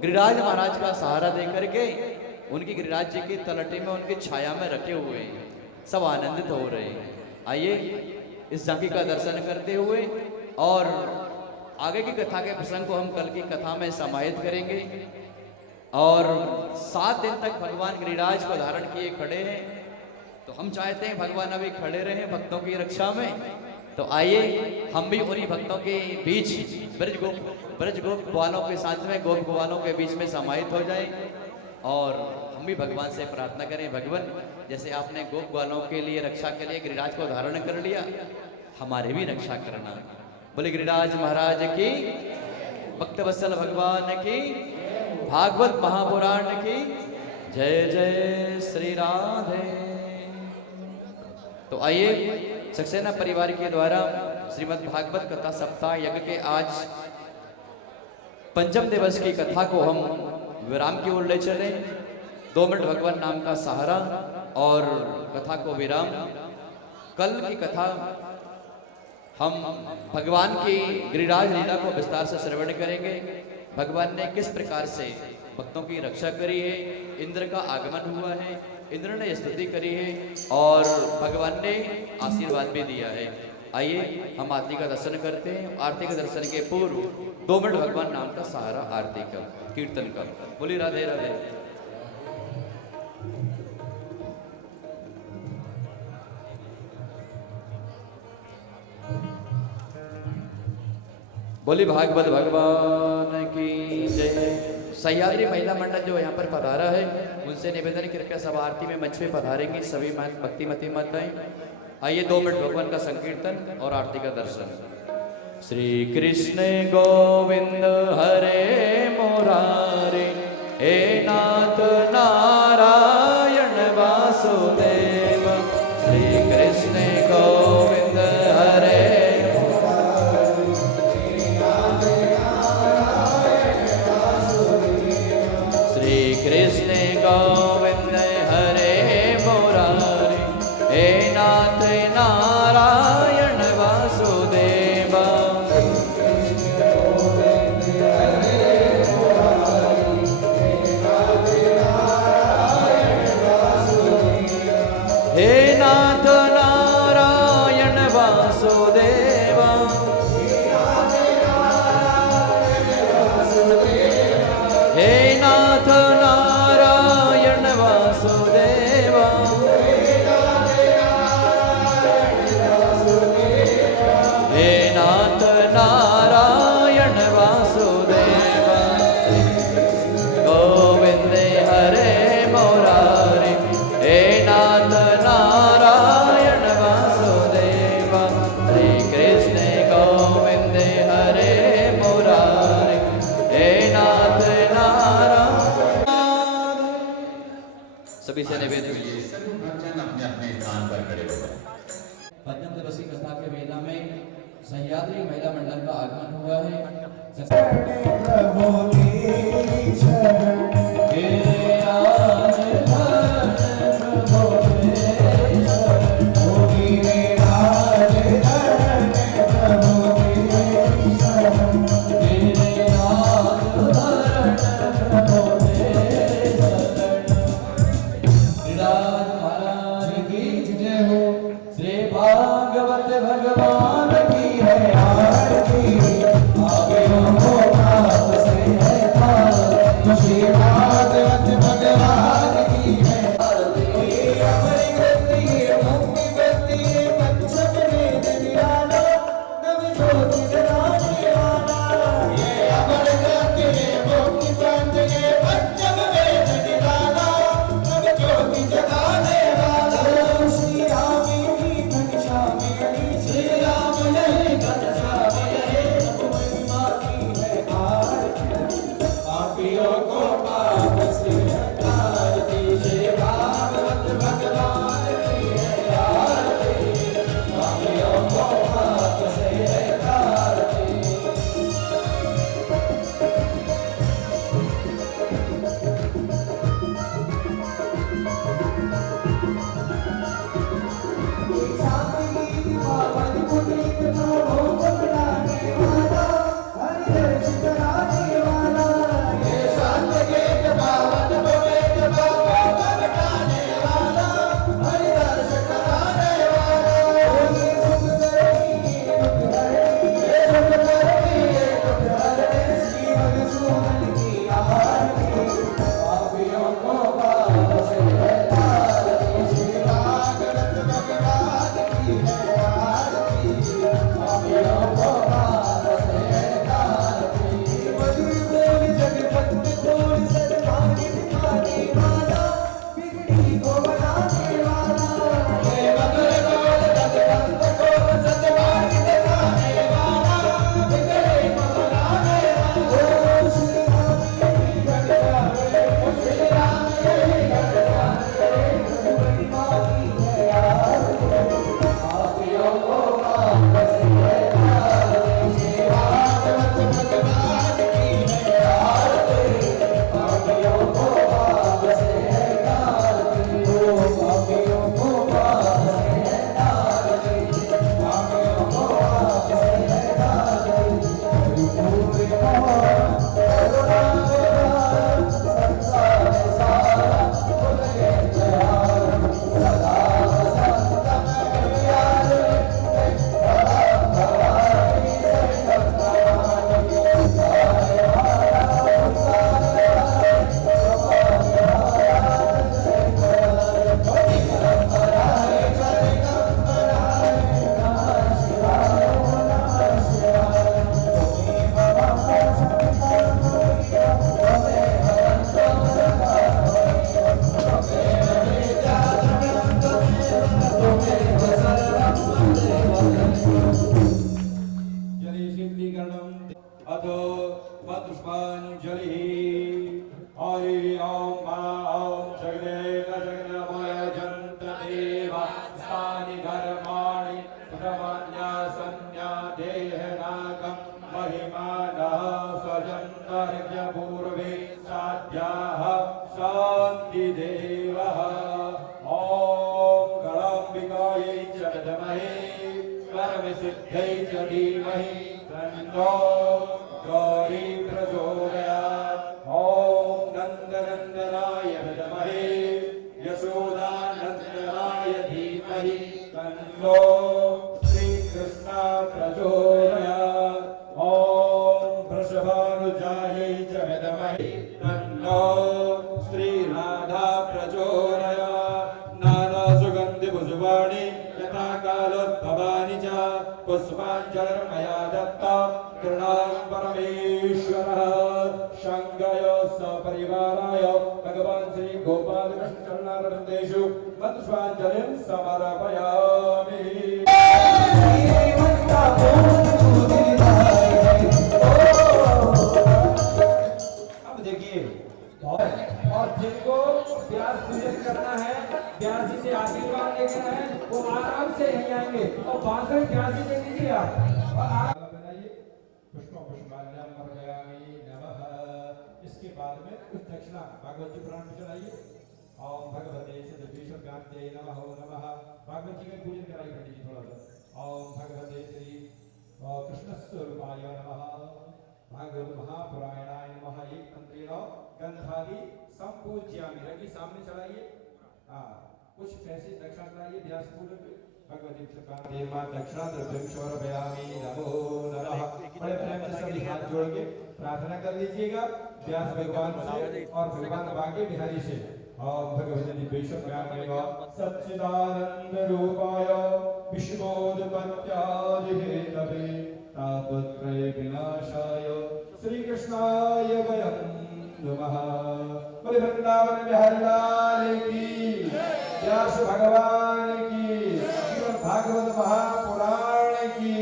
गिरिराज महाराज का सहारा दे करके उनकी गिरिराज जी की तलहटी में, उनकी छाया में रखे हुए हैं। सब आनंदित हो रहे हैं। आइए इस झांकी का दर्शन करते हुए और आगे की कथा के प्रसंग को हम कल की कथा में समाहित करेंगे। और 7 दिन तक भगवान गिरिराज को धारण किए खड़े हैं, तो हम चाहते हैं भगवान अभी खड़े रहे भक्तों की रक्षा में। तो आइए हम भी उन्हीं भक्तों के बीच ब्रज गोप ग्वालों के साथ में गोप ग्वालों के बीच में समाहित हो जाए और हम भी भगवान से प्रार्थना करें, भगवान जैसे आपने गोप ग्वालों के लिए रक्षा के लिए गिरिराज को धारण कर लिया, हमारे भी रक्षा करना। बोले गिरिराज महाराज की, भक्त वत्सल भगवान की, भागवत महापुराण की जय जय श्री राधे। तो आइए सक्सेना परिवार के द्वारा श्रीमद् भागवत कथा सप्ताह यज्ञ के आज 5वें दिवस की कथा को हम विराम की ओर ले चले। 2 मिनट भगवान नाम का सहारा और कथा को विराम। कल की कथा हम भगवान की गिरिराज लीला को विस्तार से श्रवण करेंगे। भगवान ने किस प्रकार से भक्तों की रक्षा करी है, इंद्र का आगमन हुआ है, इंद्र ने स्तुति करी है और भगवान ने आशीर्वाद भी दिया है। आइए हम आरती का दर्शन करते हैं। आरती के दर्शन के पूर्व 2 मिनट भगवान नाम का सहारा आरती का कीर्तन का। बोली राधे राधे। बोली भागवत भगवान की जय। सह्याद्री महिला मंडल जो यहाँ पर पधारा है उनसे निवेदन कृपया सब आरती में मंच पे पधारेंगी सभी भक्तिमती माताएं। आइए 2 मिनट भगवान का संकीर्तन और आरती का दर्शन। श्री कृष्ण गोविंद हरे मुरारे, हे नाथ नारायण वासुदेव। श्री कृष्ण गोविंद हरे, कृष्ण गोविंद हरे मुरारे, हे नाथ नारायण वासुदेव। हे नाथ नारायण वासुदेव। हे नाथ नारायण वासुदेव। हे नाथ नारायण वासुदेव। गोविंद हरे मुरारे, हे नाथ नारायण वासुदेव। श्री कृष्ण गोविंद हरे मुरारे, हे नाथ नारायण। सभी से निवेदन हुई अपने अपने स्थान पर खड़े हो गए। 5वें दिवस की कथा के वेला में सह्याद्री महिला मंडल का आगमन हुआ है। भागवत भगवान की है आरती, आगे हो से है खुशी। सिद्धै च धीमहि तन्नो गौरी प्रचोदयात्। ॐ नन्दनन्दनाय विद्महे यशोदानन्दनाय धीमहि तन्नो श्रीकृष्ण प्रचोदयात्। ॐ वृषभानुजायै च विद्महे तन्नो श्रीराधा प्रचोदयात्। नाना सुगन्धि पुष्पाणि यथा कालोद्भवानि च पुष्पाञ्जलिर्मया दत्ता कृणां परमेश्वरः। शङ्कय सपरिवाराय भगवान् श्री गोपाल कृष्ण चरणारविन्देषु पुष्पाञ्जलिं समर्पयामि। अब देखिए और जिनको व्यास पूजन करना है, व्यास जी से आशीर्वाद लेना है, वो आराम से यहीं आएंगे और बांसुरी व्यास जी दे दीजिए आप। और आप बनाइए पुष्पों पुष्पांजलि समर्पयामि नमः। इसके बाद में कुछ दक्षिणा भागवत जी पुराण में चलाइए। ओम भगवते सिद्धेश्वराय नमः। ओम नमः भागवत जी का पूजन कराइए पंडित जी थोड़ा सा। ओम भगवते श्री कृष्ण स्वरूपाय नमः। भागवत महापुराणाय नमः। एक मंत्रेण गंधादि संपूज्यामि रखिए सामने चलाइए। कुछ पैसे दक्षिणा चलाइए व्यास पूजन पे। भगवती देवा दक्षिणा द्रव्यं समर्पयामि नमो नमः। बड़े प्रेम से सभी हाथ जोड़ के प्रार्थना कर लीजिएगा व्यास भगवान से और भगवान बांके बिहारी से। ओम भगवते दिव्येश्वराय सच्चिदानंद रूपाय विश्वोत्पत्त्यादिहेतवे तापत्रय विनाशाय श्री कृष्णाय वयं नमः। बोले वृंदावन बिहारी लाल की, व्यास भगवान की, श्रीमद् भागवत महापुराण की।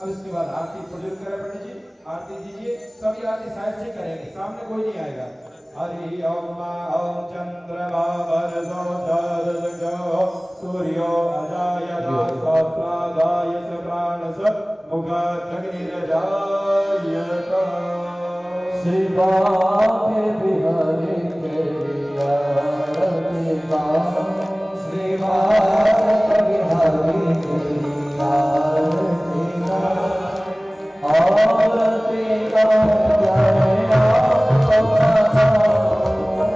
अब इसके बाद आरती प्रज्वलित करें पंडित जी, आरती दीजिए। सभी आरती साइड से करेंगे, सामने कोई नहीं आएगा। हरि ओम ओम चंद्रमा वरदो दर्दो सूर्यो अजायत प्रादाय च प्राणस मुखाग्निरजायत। शिवा के बिहारी तेरी आरती गाऊं, शिवा के बिहारी तेरी आरती गाऊं, आरती गाऊं जय आपको मनाऊं,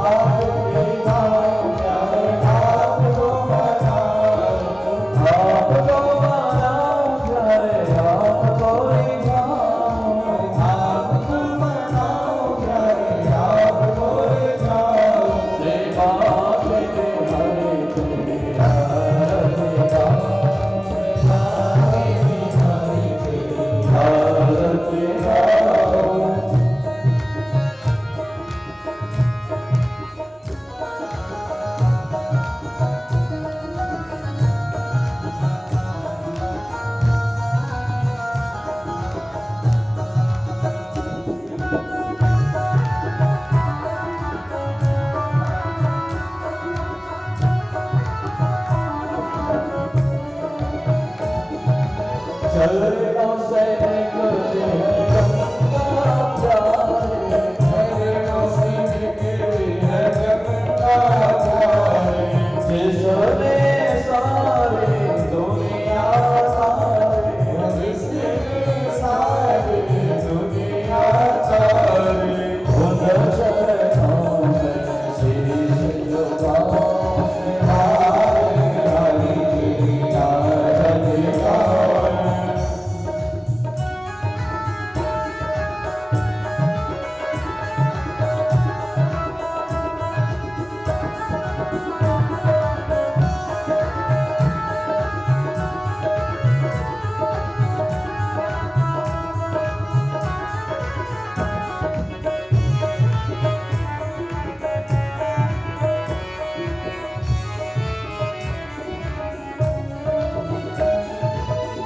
आरती गाऊं जय आपको मनाऊं, आपको मनाऊं जय आपको रिझाऊं, आपको मनाऊं जय आपको रिझाऊं। शिवा के बिहारी तेरी आरती गाऊं, शिवा के बिहारी तेरी आरती गाऊं। चरणों से निकले गंगा प्यारे, चरणों से निकली है गंगा प्यारे, जिसने सारी दुनिया तारे, जिसने सारी दुनिया तारे, उन चरणों में शीश झुकाओ, हरि हरि की आरती गाओ।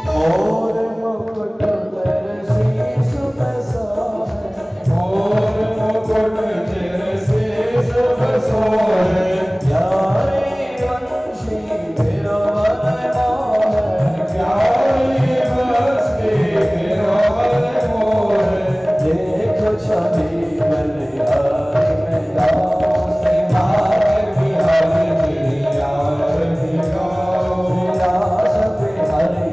मोर मुकुट तेरे शीश पे सोहे, मोर मुकुट तेरे शीश पे सोहे, प्यारे वंशी बिरवन मोहे, प्यारे वंशी बिरवन मोहे। देख छवि बलिहारी में गाओ, शिवा के बिहारी तेरी आरती गाओ, विलास बिहारी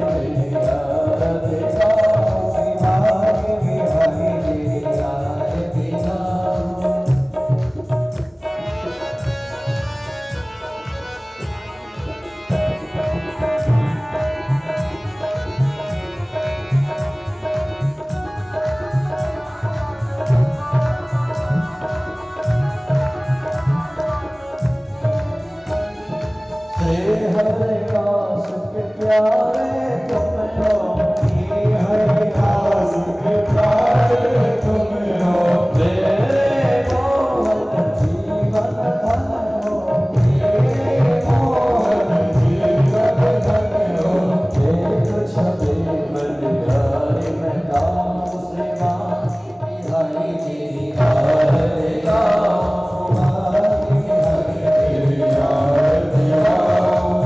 प्यारे तुम हो, हरिदास के प्यारे तुम हो, मेरे मोहन जीवन धन हो, मेरे मोहन जीवन धन हो, एक छवि बलिहारी में गाऊं सेवा, हरि तेरी आरती गाऊं, हरि तेरी आरती गाऊं।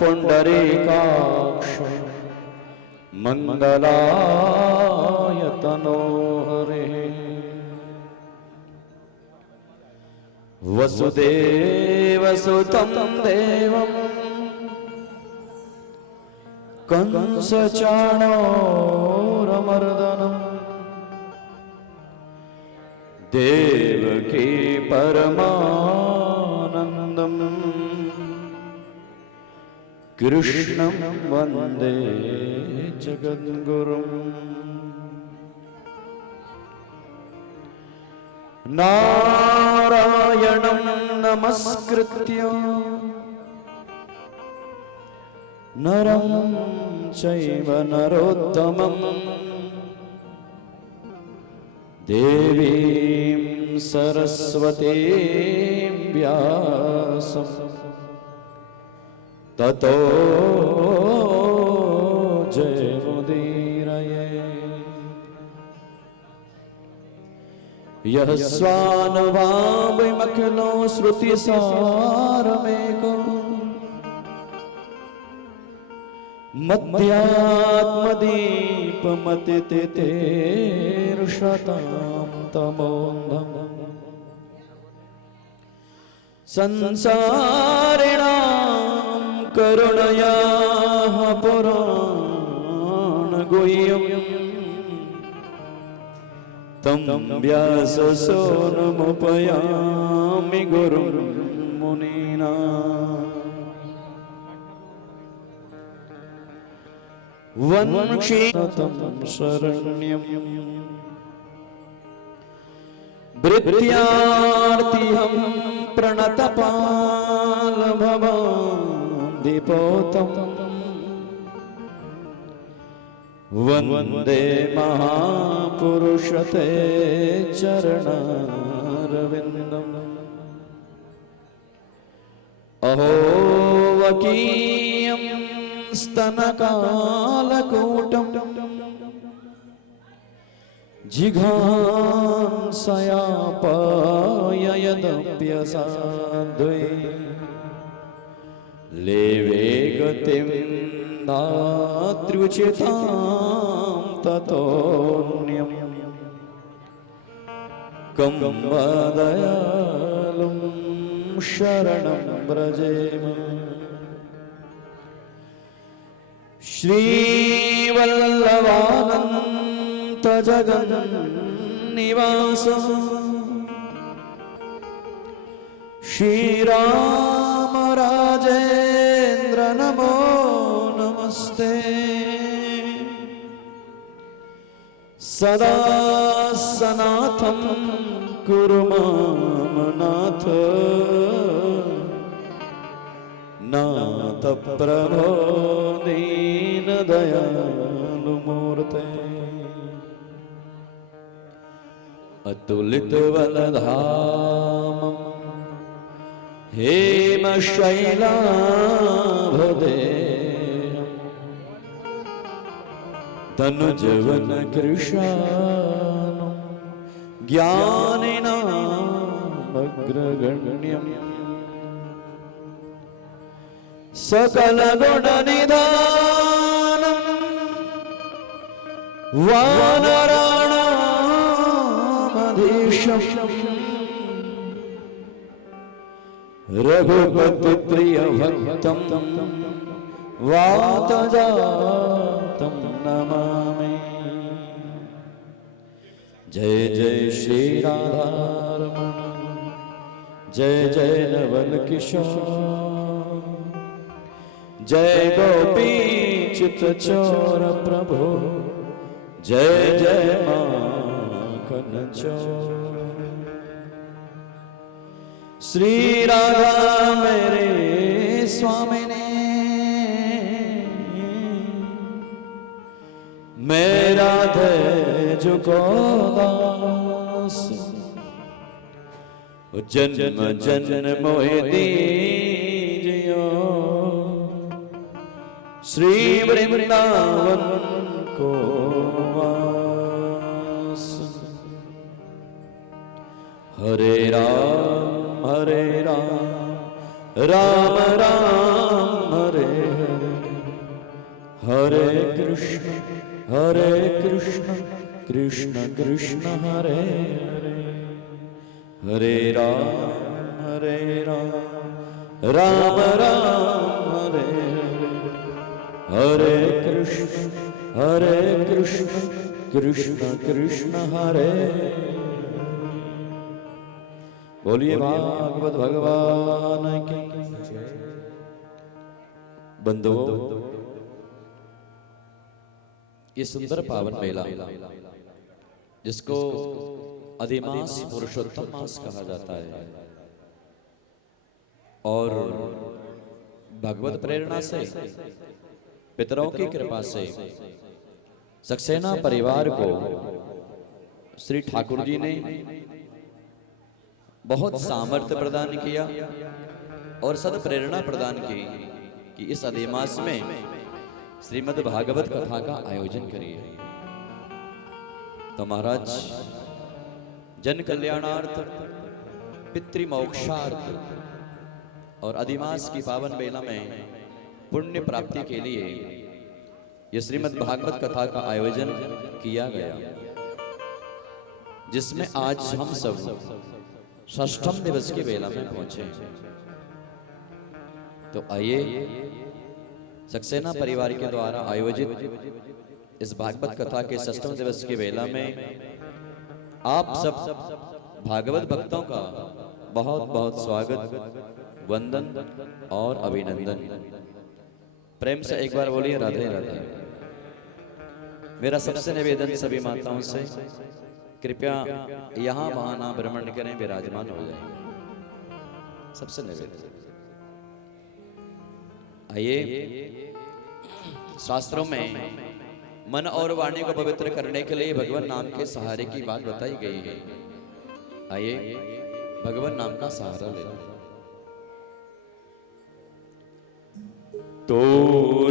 पुंडरीकाक्ष मंगलाय तनोहरे वसुदेवसुतं देवं कंसचाणूरमर्दनं देवकी परमानन्दम् कृष्णं वन्दे जगद्गुरुम् नारायणं नमस्कृत्य नरं चैव नरोत्तमं देवीं सरस्वतीं व्यासं ततो जयमुदीरये। यः स्वानुभावमखिलो श्रुतिसारमेको मध्यात्मदीप दीपमतितितीर्षतां तमोऽन्धम् संसारिणां करुणयाः पुराणगुह्यम् तं व्याससूनुमुपयामि गुरुं मुनीनाम् वंशीतं शरण्यम् भृत्यार्तिहं प्रणतपालभवान्दिपोतम् वन्दे महापुरुषते चरणारविन्दम् अहो वकीयं स्तनकालकूटम् जिघांसयापाययदप्यसाध्वे लेवे गतिं नात्र्युचितां ततोऽन्यं कं वदयालुं शरणं व्रजेम श्रीवल्लभानन्त जगन्निवास श्रीराम राजेन्द्र नमो नमस्ते सदा सनाथं कुरु मां नाथ नाथ प्रभो दीन दयालु मूर्ते अतुलित बलधामं हेमशैलाभदेयं तनुजवन कृशानं ज्ञानिनामग्रगण्यम् सकल गुण निधानं वानराणामधीशम् रघुपति प्रिय भक्तं वातजातं नमामि। जय जय श्री राधारमण जय जय नवल किशोर जय गोपी चित चोर प्रभु जय जय माखन चोर। श्री राधा मेरे स्वामी ने मेरा जुको दास जन्म जन्म मोहि दीजियो श्री वृंदावन को वास। हरे राम राम राम हरे हरे हरे कृष्ण कृष्ण कृष्ण हरे हरे हरे राम राम राम हरे हरे कृष्ण कृष्ण कृष्ण हरे। बोलिए भागवत भगवान की बंधुओं, ये सुंदर पावन मेला जिसको अधिमास पुरुषोत्तम मास कहा जाता है और भगवत प्रेरणा से पितरों की कृपा से सक्सेना परिवार को श्री ठाकुर जी ने बहुत सामर्थ्य प्रदान किया और सद प्रेरणा प्रदान की कि इस अधिमास में श्रीमद् भागवत कथा का आयोजन करिए। तो महाराज जन कल्याणार्थ पितृमोक्षार्थ और अधिमास की पावन बेला में पुण्य प्राप्ति के लिए ये श्रीमद् भागवत कथा का आयोजन किया गया, जिसमें आज हम सब षष्ठम दिवस की बेला में पहुंचे। तो आइए सक्सेना परिवार के द्वारा आयोजित इस भागवत कथा के षष्ठम दिवस की बेला में आप सब भागवत भक्तों का बहुत बहुत स्वागत, वंदन और अभिनंदन। प्रेम से एक बार बोलिए राधे राधे। मेरा सबसे निवेदन सभी माताओं से, कृपया यहाँ वहां ना भ्रमण करें, विराजमान हो जाए, सबसे निवेदन। आइए, शास्त्रों में मन और वाणी को पवित्र करने के लिए भगवान नाम के सहारे की बात बताई गई है। आइए भगवान नाम का सहारा ले लें। तो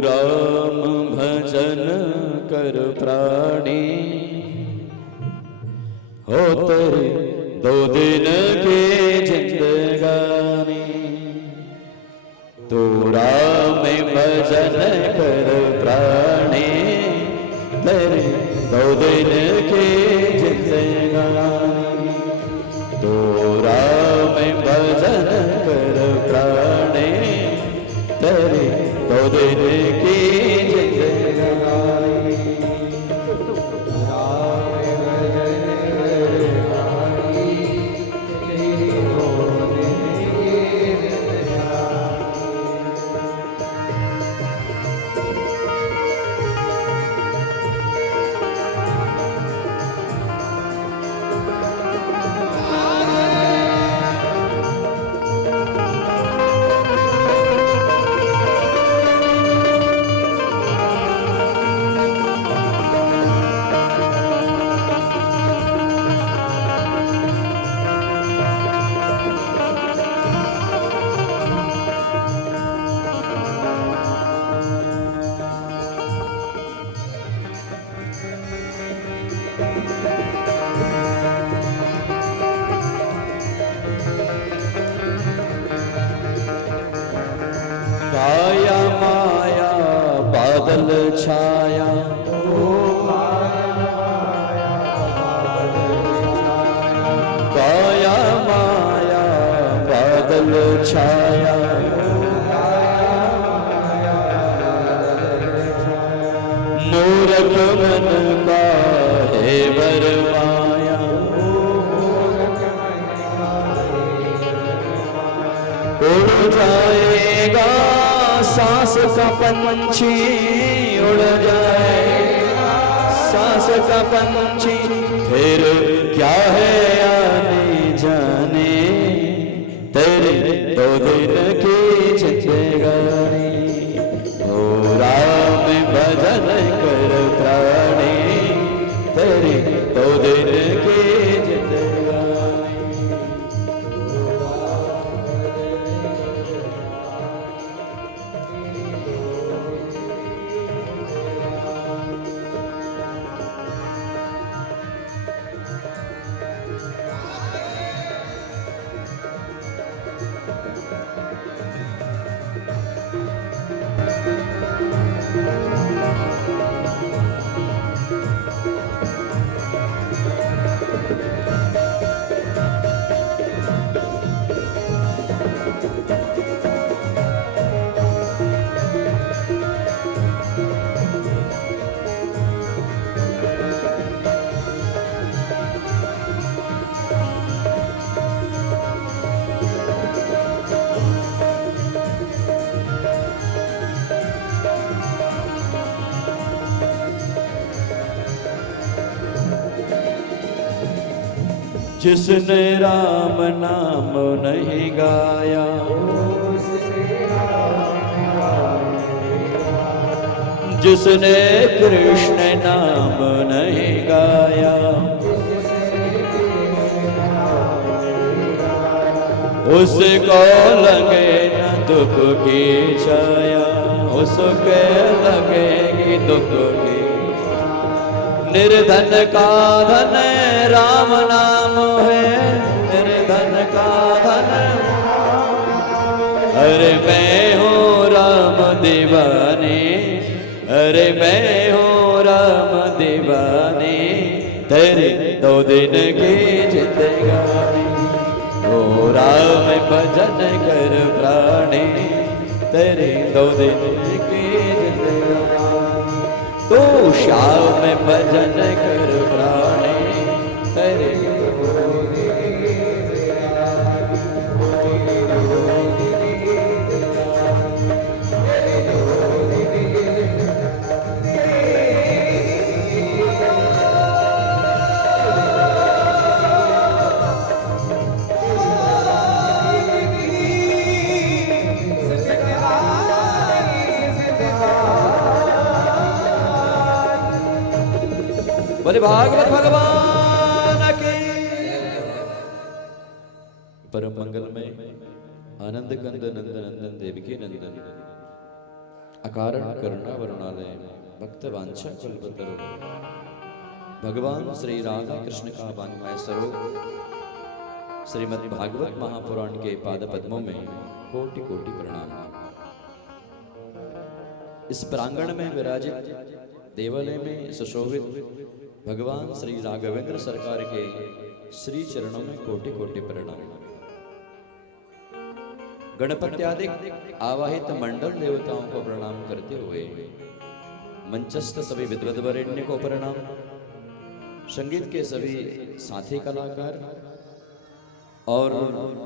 राम भजन कर प्राणी, हो तेरे 2 दिन की जिंदगानी। तो राम भजन कर प्राणी, तेरे 2 दिन की जिंदगानी। तो राम भजन कर प्राणी, तेरे 2 दिन की जिंदगानी। काया माया बादल छाया, काया माया बादल छाया। मूरख मन का है बरमाया, उड़ जाएगा सांस का पंछी, उड़ जाएगा सांस का पंछी। फिर क्या है आने जाने, तेरे 2 दिन की जिंदगानी। ओ राम भजन कर प्राणी, तेरे 2 दिन की जिंदगानी। जिसने राम नाम नहीं गाया, जिसने कृष्ण नाम नहीं गाया, उसको लगे न दुख की छाया, उसके लगेगी दुख की। निर्धन का धन राम नाम है, निर्धन का धन। अरे मैं हूँ राम दीवानी, अरे मैं हूँ राम दीवानी, तेरे 2 दिन की जिंदगानी। ओ राम भजन कर प्राणी, तेरे 2 दिन की जिंदगानी। तू श्याम भजन कर प्राणी, तेरे 2 दिन की बोले भागवत भगवान की। परम मंगल में आनंद कंद नंद नंदन देवकी नंदन, अकारण करुणा वरुणालय, भक्त वांछा कल्पतरु, भगवान श्री राधा कृष्ण का वाङ्मय स्वरूप श्रीमद् भागवत महापुराण के पाद पद्मों में कोटि कोटि प्रणाम। इस प्रांगण में विराजित देवालय में सुशोभित भगवान श्री राघवेंद्र सरकार के श्री चरणों में कोटि कोटि प्रणाम। गणपत्यादि आवाहित मंडल देवताओं को प्रणाम करते हुए मंचस्थ सभी विद्वद्वरेण्य को प्रणाम। संगीत के सभी साथी कलाकार और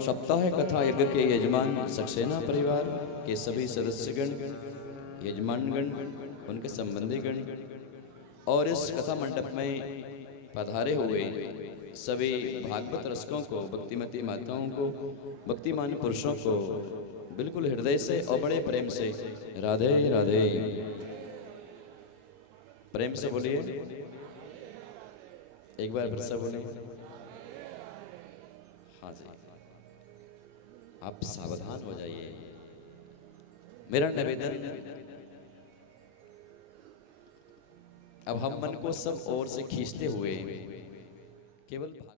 सप्ताह कथा यज्ञ के यजमान सक्सेना परिवार के सभी सदस्यगण, यजमानगण, उनके संबंधी गण और इस कथा मंडप में पधारे हुए सभी भागवत रसिकों को, भक्तिमती माताओं को, भक्तिमान पुरुषों को बिल्कुल हृदय से और बड़े प्रेम से राधे राधे। प्रेम से बोलिए, एक बार फिर से बोलिए। हाँ जी, आप सावधान हो जाइए। मेरा निवेदन, अब हम मन को सब ओर से खींचते हुए केवल